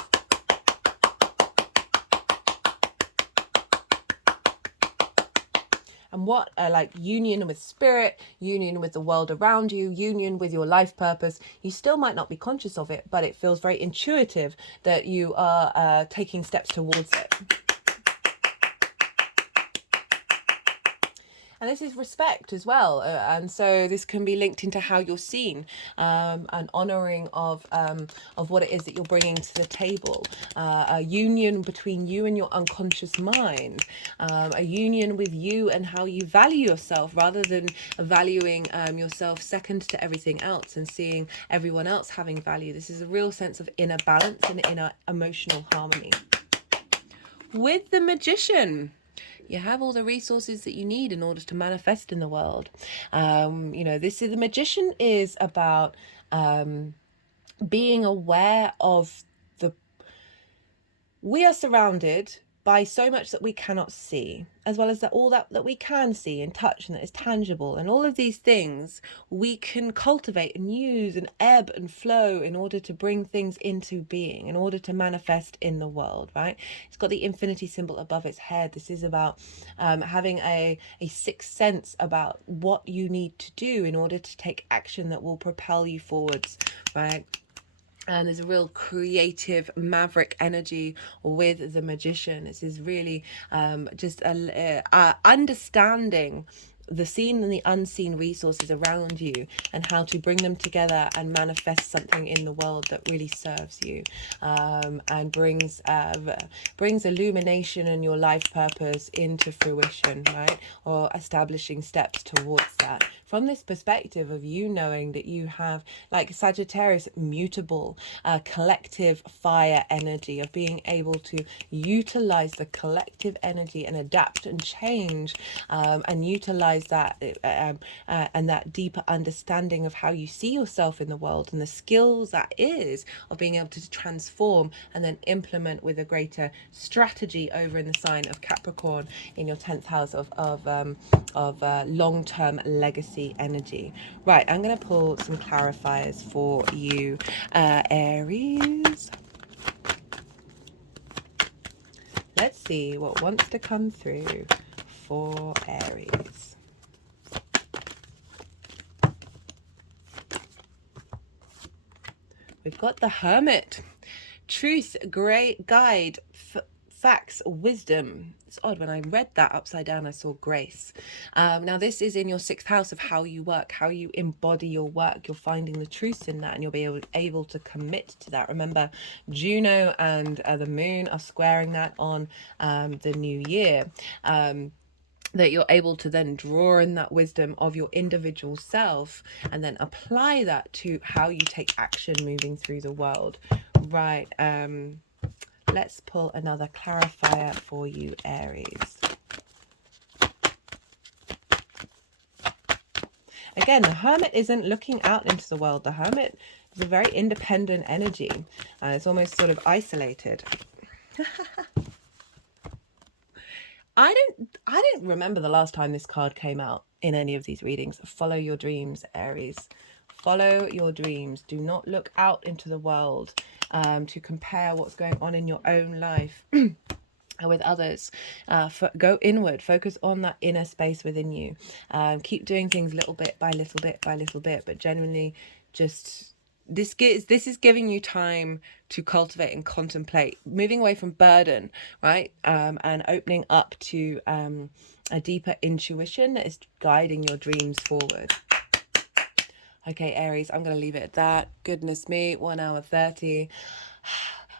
And what like union with spirit, union with the world around you, union with your life purpose. You still might not be conscious of it, but it feels very intuitive that you are taking steps towards it. And this is respect as well, and so this can be linked into how you're seen, an honouring of what it is that you're bringing to the table, a union between you and your unconscious mind, a union with you and how you value yourself, rather than valuing yourself second to everything else and seeing everyone else having value. This is a real sense of inner balance and inner emotional harmony. With the Magician, you have all the resources that you need in order to manifest in the world. You know, this is the Magician is about being aware of we are surrounded by so much that we cannot see, as well as that all that we can see and touch and that is tangible, and all of these things we can cultivate and use and ebb and flow in order to bring things into being, in order to manifest in the world, right? It's got the infinity symbol above its head. This is about having a sixth sense about what you need to do in order to take action that will propel you forwards, right? And there's a real creative maverick energy with the Magician. This is really just understanding the seen and the unseen resources around you and how to bring them together and manifest something in the world that really serves you, and brings illumination and your life purpose into fruition, right? Or establishing steps towards that. From this perspective of you knowing that you have, like Sagittarius, mutable, collective fire energy of being able to utilize the collective energy and adapt and change, and utilize that and that deeper understanding of how you see yourself in the world and the skills that is of being able to transform and then implement with a greater strategy over in the sign of Capricorn in your 10th house of long-term legacy energy. Right, I'm going to pull some clarifiers for you, Aries. Let's see what wants to come through for Aries. We've got the Hermit. Truth, great guide, facts, wisdom. It's odd, when I read that upside down I saw grace. Now this is in your 6th house of how you work, how you embody your work. You're finding the truth in that and you'll be able to commit to that. Remember, Juno and the moon are squaring that on the new year. That you're able to then draw in that wisdom of your individual self and then apply that to how you take action moving through the world. Right, let's pull another clarifier for you, Aries. Again, the Hermit isn't looking out into the world. The Hermit is a very independent energy. It's almost sort of isolated. I don't remember the last time this card came out in any of these readings. Follow your dreams, Aries. Follow your dreams. Do not look out into the world to compare what's going on in your own life with others. Go inward. Focus on that inner space within you. Keep doing things little bit by little bit by little bit, but genuinely just... This is giving you time to cultivate and contemplate, moving away from burden, right? And opening up to a deeper intuition that is guiding your dreams forward. Okay, Aries, I'm going to leave it at that. Goodness me, 1 hour 30.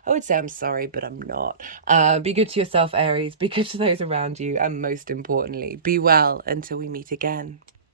I would say I'm sorry, but I'm not. Be good to yourself, Aries. Be good to those around you. And most importantly, be well until we meet again.